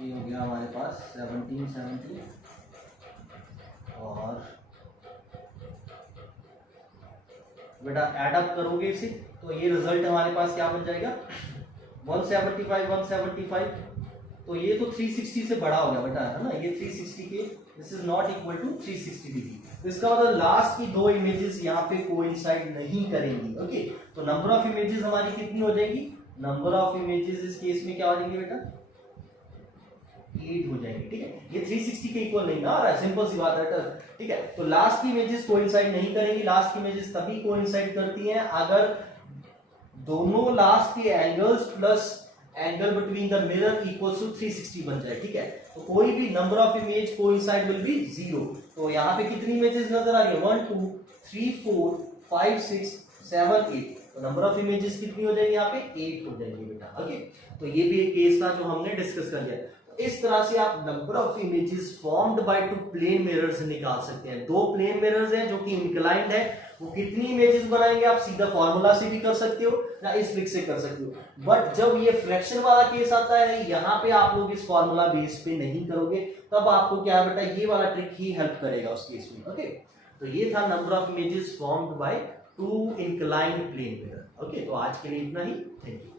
ये हो गया हमारे पास 17 और बेटा ऐड अप करोगे इसे तो ये रिजल्ट हमारे पास क्या बन जाएगा 175 तो ये तो 360 से बड़ा हो गया बेटा, है ना, ये 360 के this is not equal to 360 degree. तो इसका मतलब लास्ट की दो इमेजेस यहाँ पे कोइंसाइड नहीं करेंगी। ओके, तो नंबर ऑफ इमेजेस हमारी कितनी हो जाएगी, नंबर ऑफ इमेजेस इस केस में क्या हो जाएंगे बेटा 8 हो जाएंगे, ठीक है। ये 360 के इक्वल नहीं ना आ रहा है, सिंपल सी बात है, ठीक है। तो लास्ट की इमेजेस कोइंसाइड नहीं करेंगी, लास्ट की इमेजेस तभी कोइंसाइड करती हैं अगर दोनों लास्ट के angles plus angle between the mirror equals to 360 बन जाए, ठीक है। तो कोई भी number of image coincide will be 0। तो यहाँ पे कितनी इमेजेस नजर आ रही है 1 2 3 4 5 6 7 8, तो नंबर ऑफ इमेजेस कितनी हो जाएगी यहाँ पे 8 हो जाएगी बेटा। ओके, तो ये भी एक केस था जो हमने डिस्कस कर लिया। इस तरह से आप number of images formed by two plane mirrors निकाल सकते हैं। दो प्लेन मिरर्स हैं जो कि इंक्लाइंड है, वो कितनी इमेजेस बनाएंगे आप सीधा फॉर्मूला से भी कर सकते हो या इस ट्रिक से कर सकते हो। बट जब ये फ्रैक्शन वाला केस आता है, यहाँ पे आप लोग इस फॉर्मूला बेस पे नहीं करोगे, तब आपको क्या बेटा ये वाला ट्रिक ही हेल्प करेगा उस केस में। ओके, तो ये था number of images formed by two inclined plane mirror. Okay, तो आज के लिए इतना ही, थैंक यू।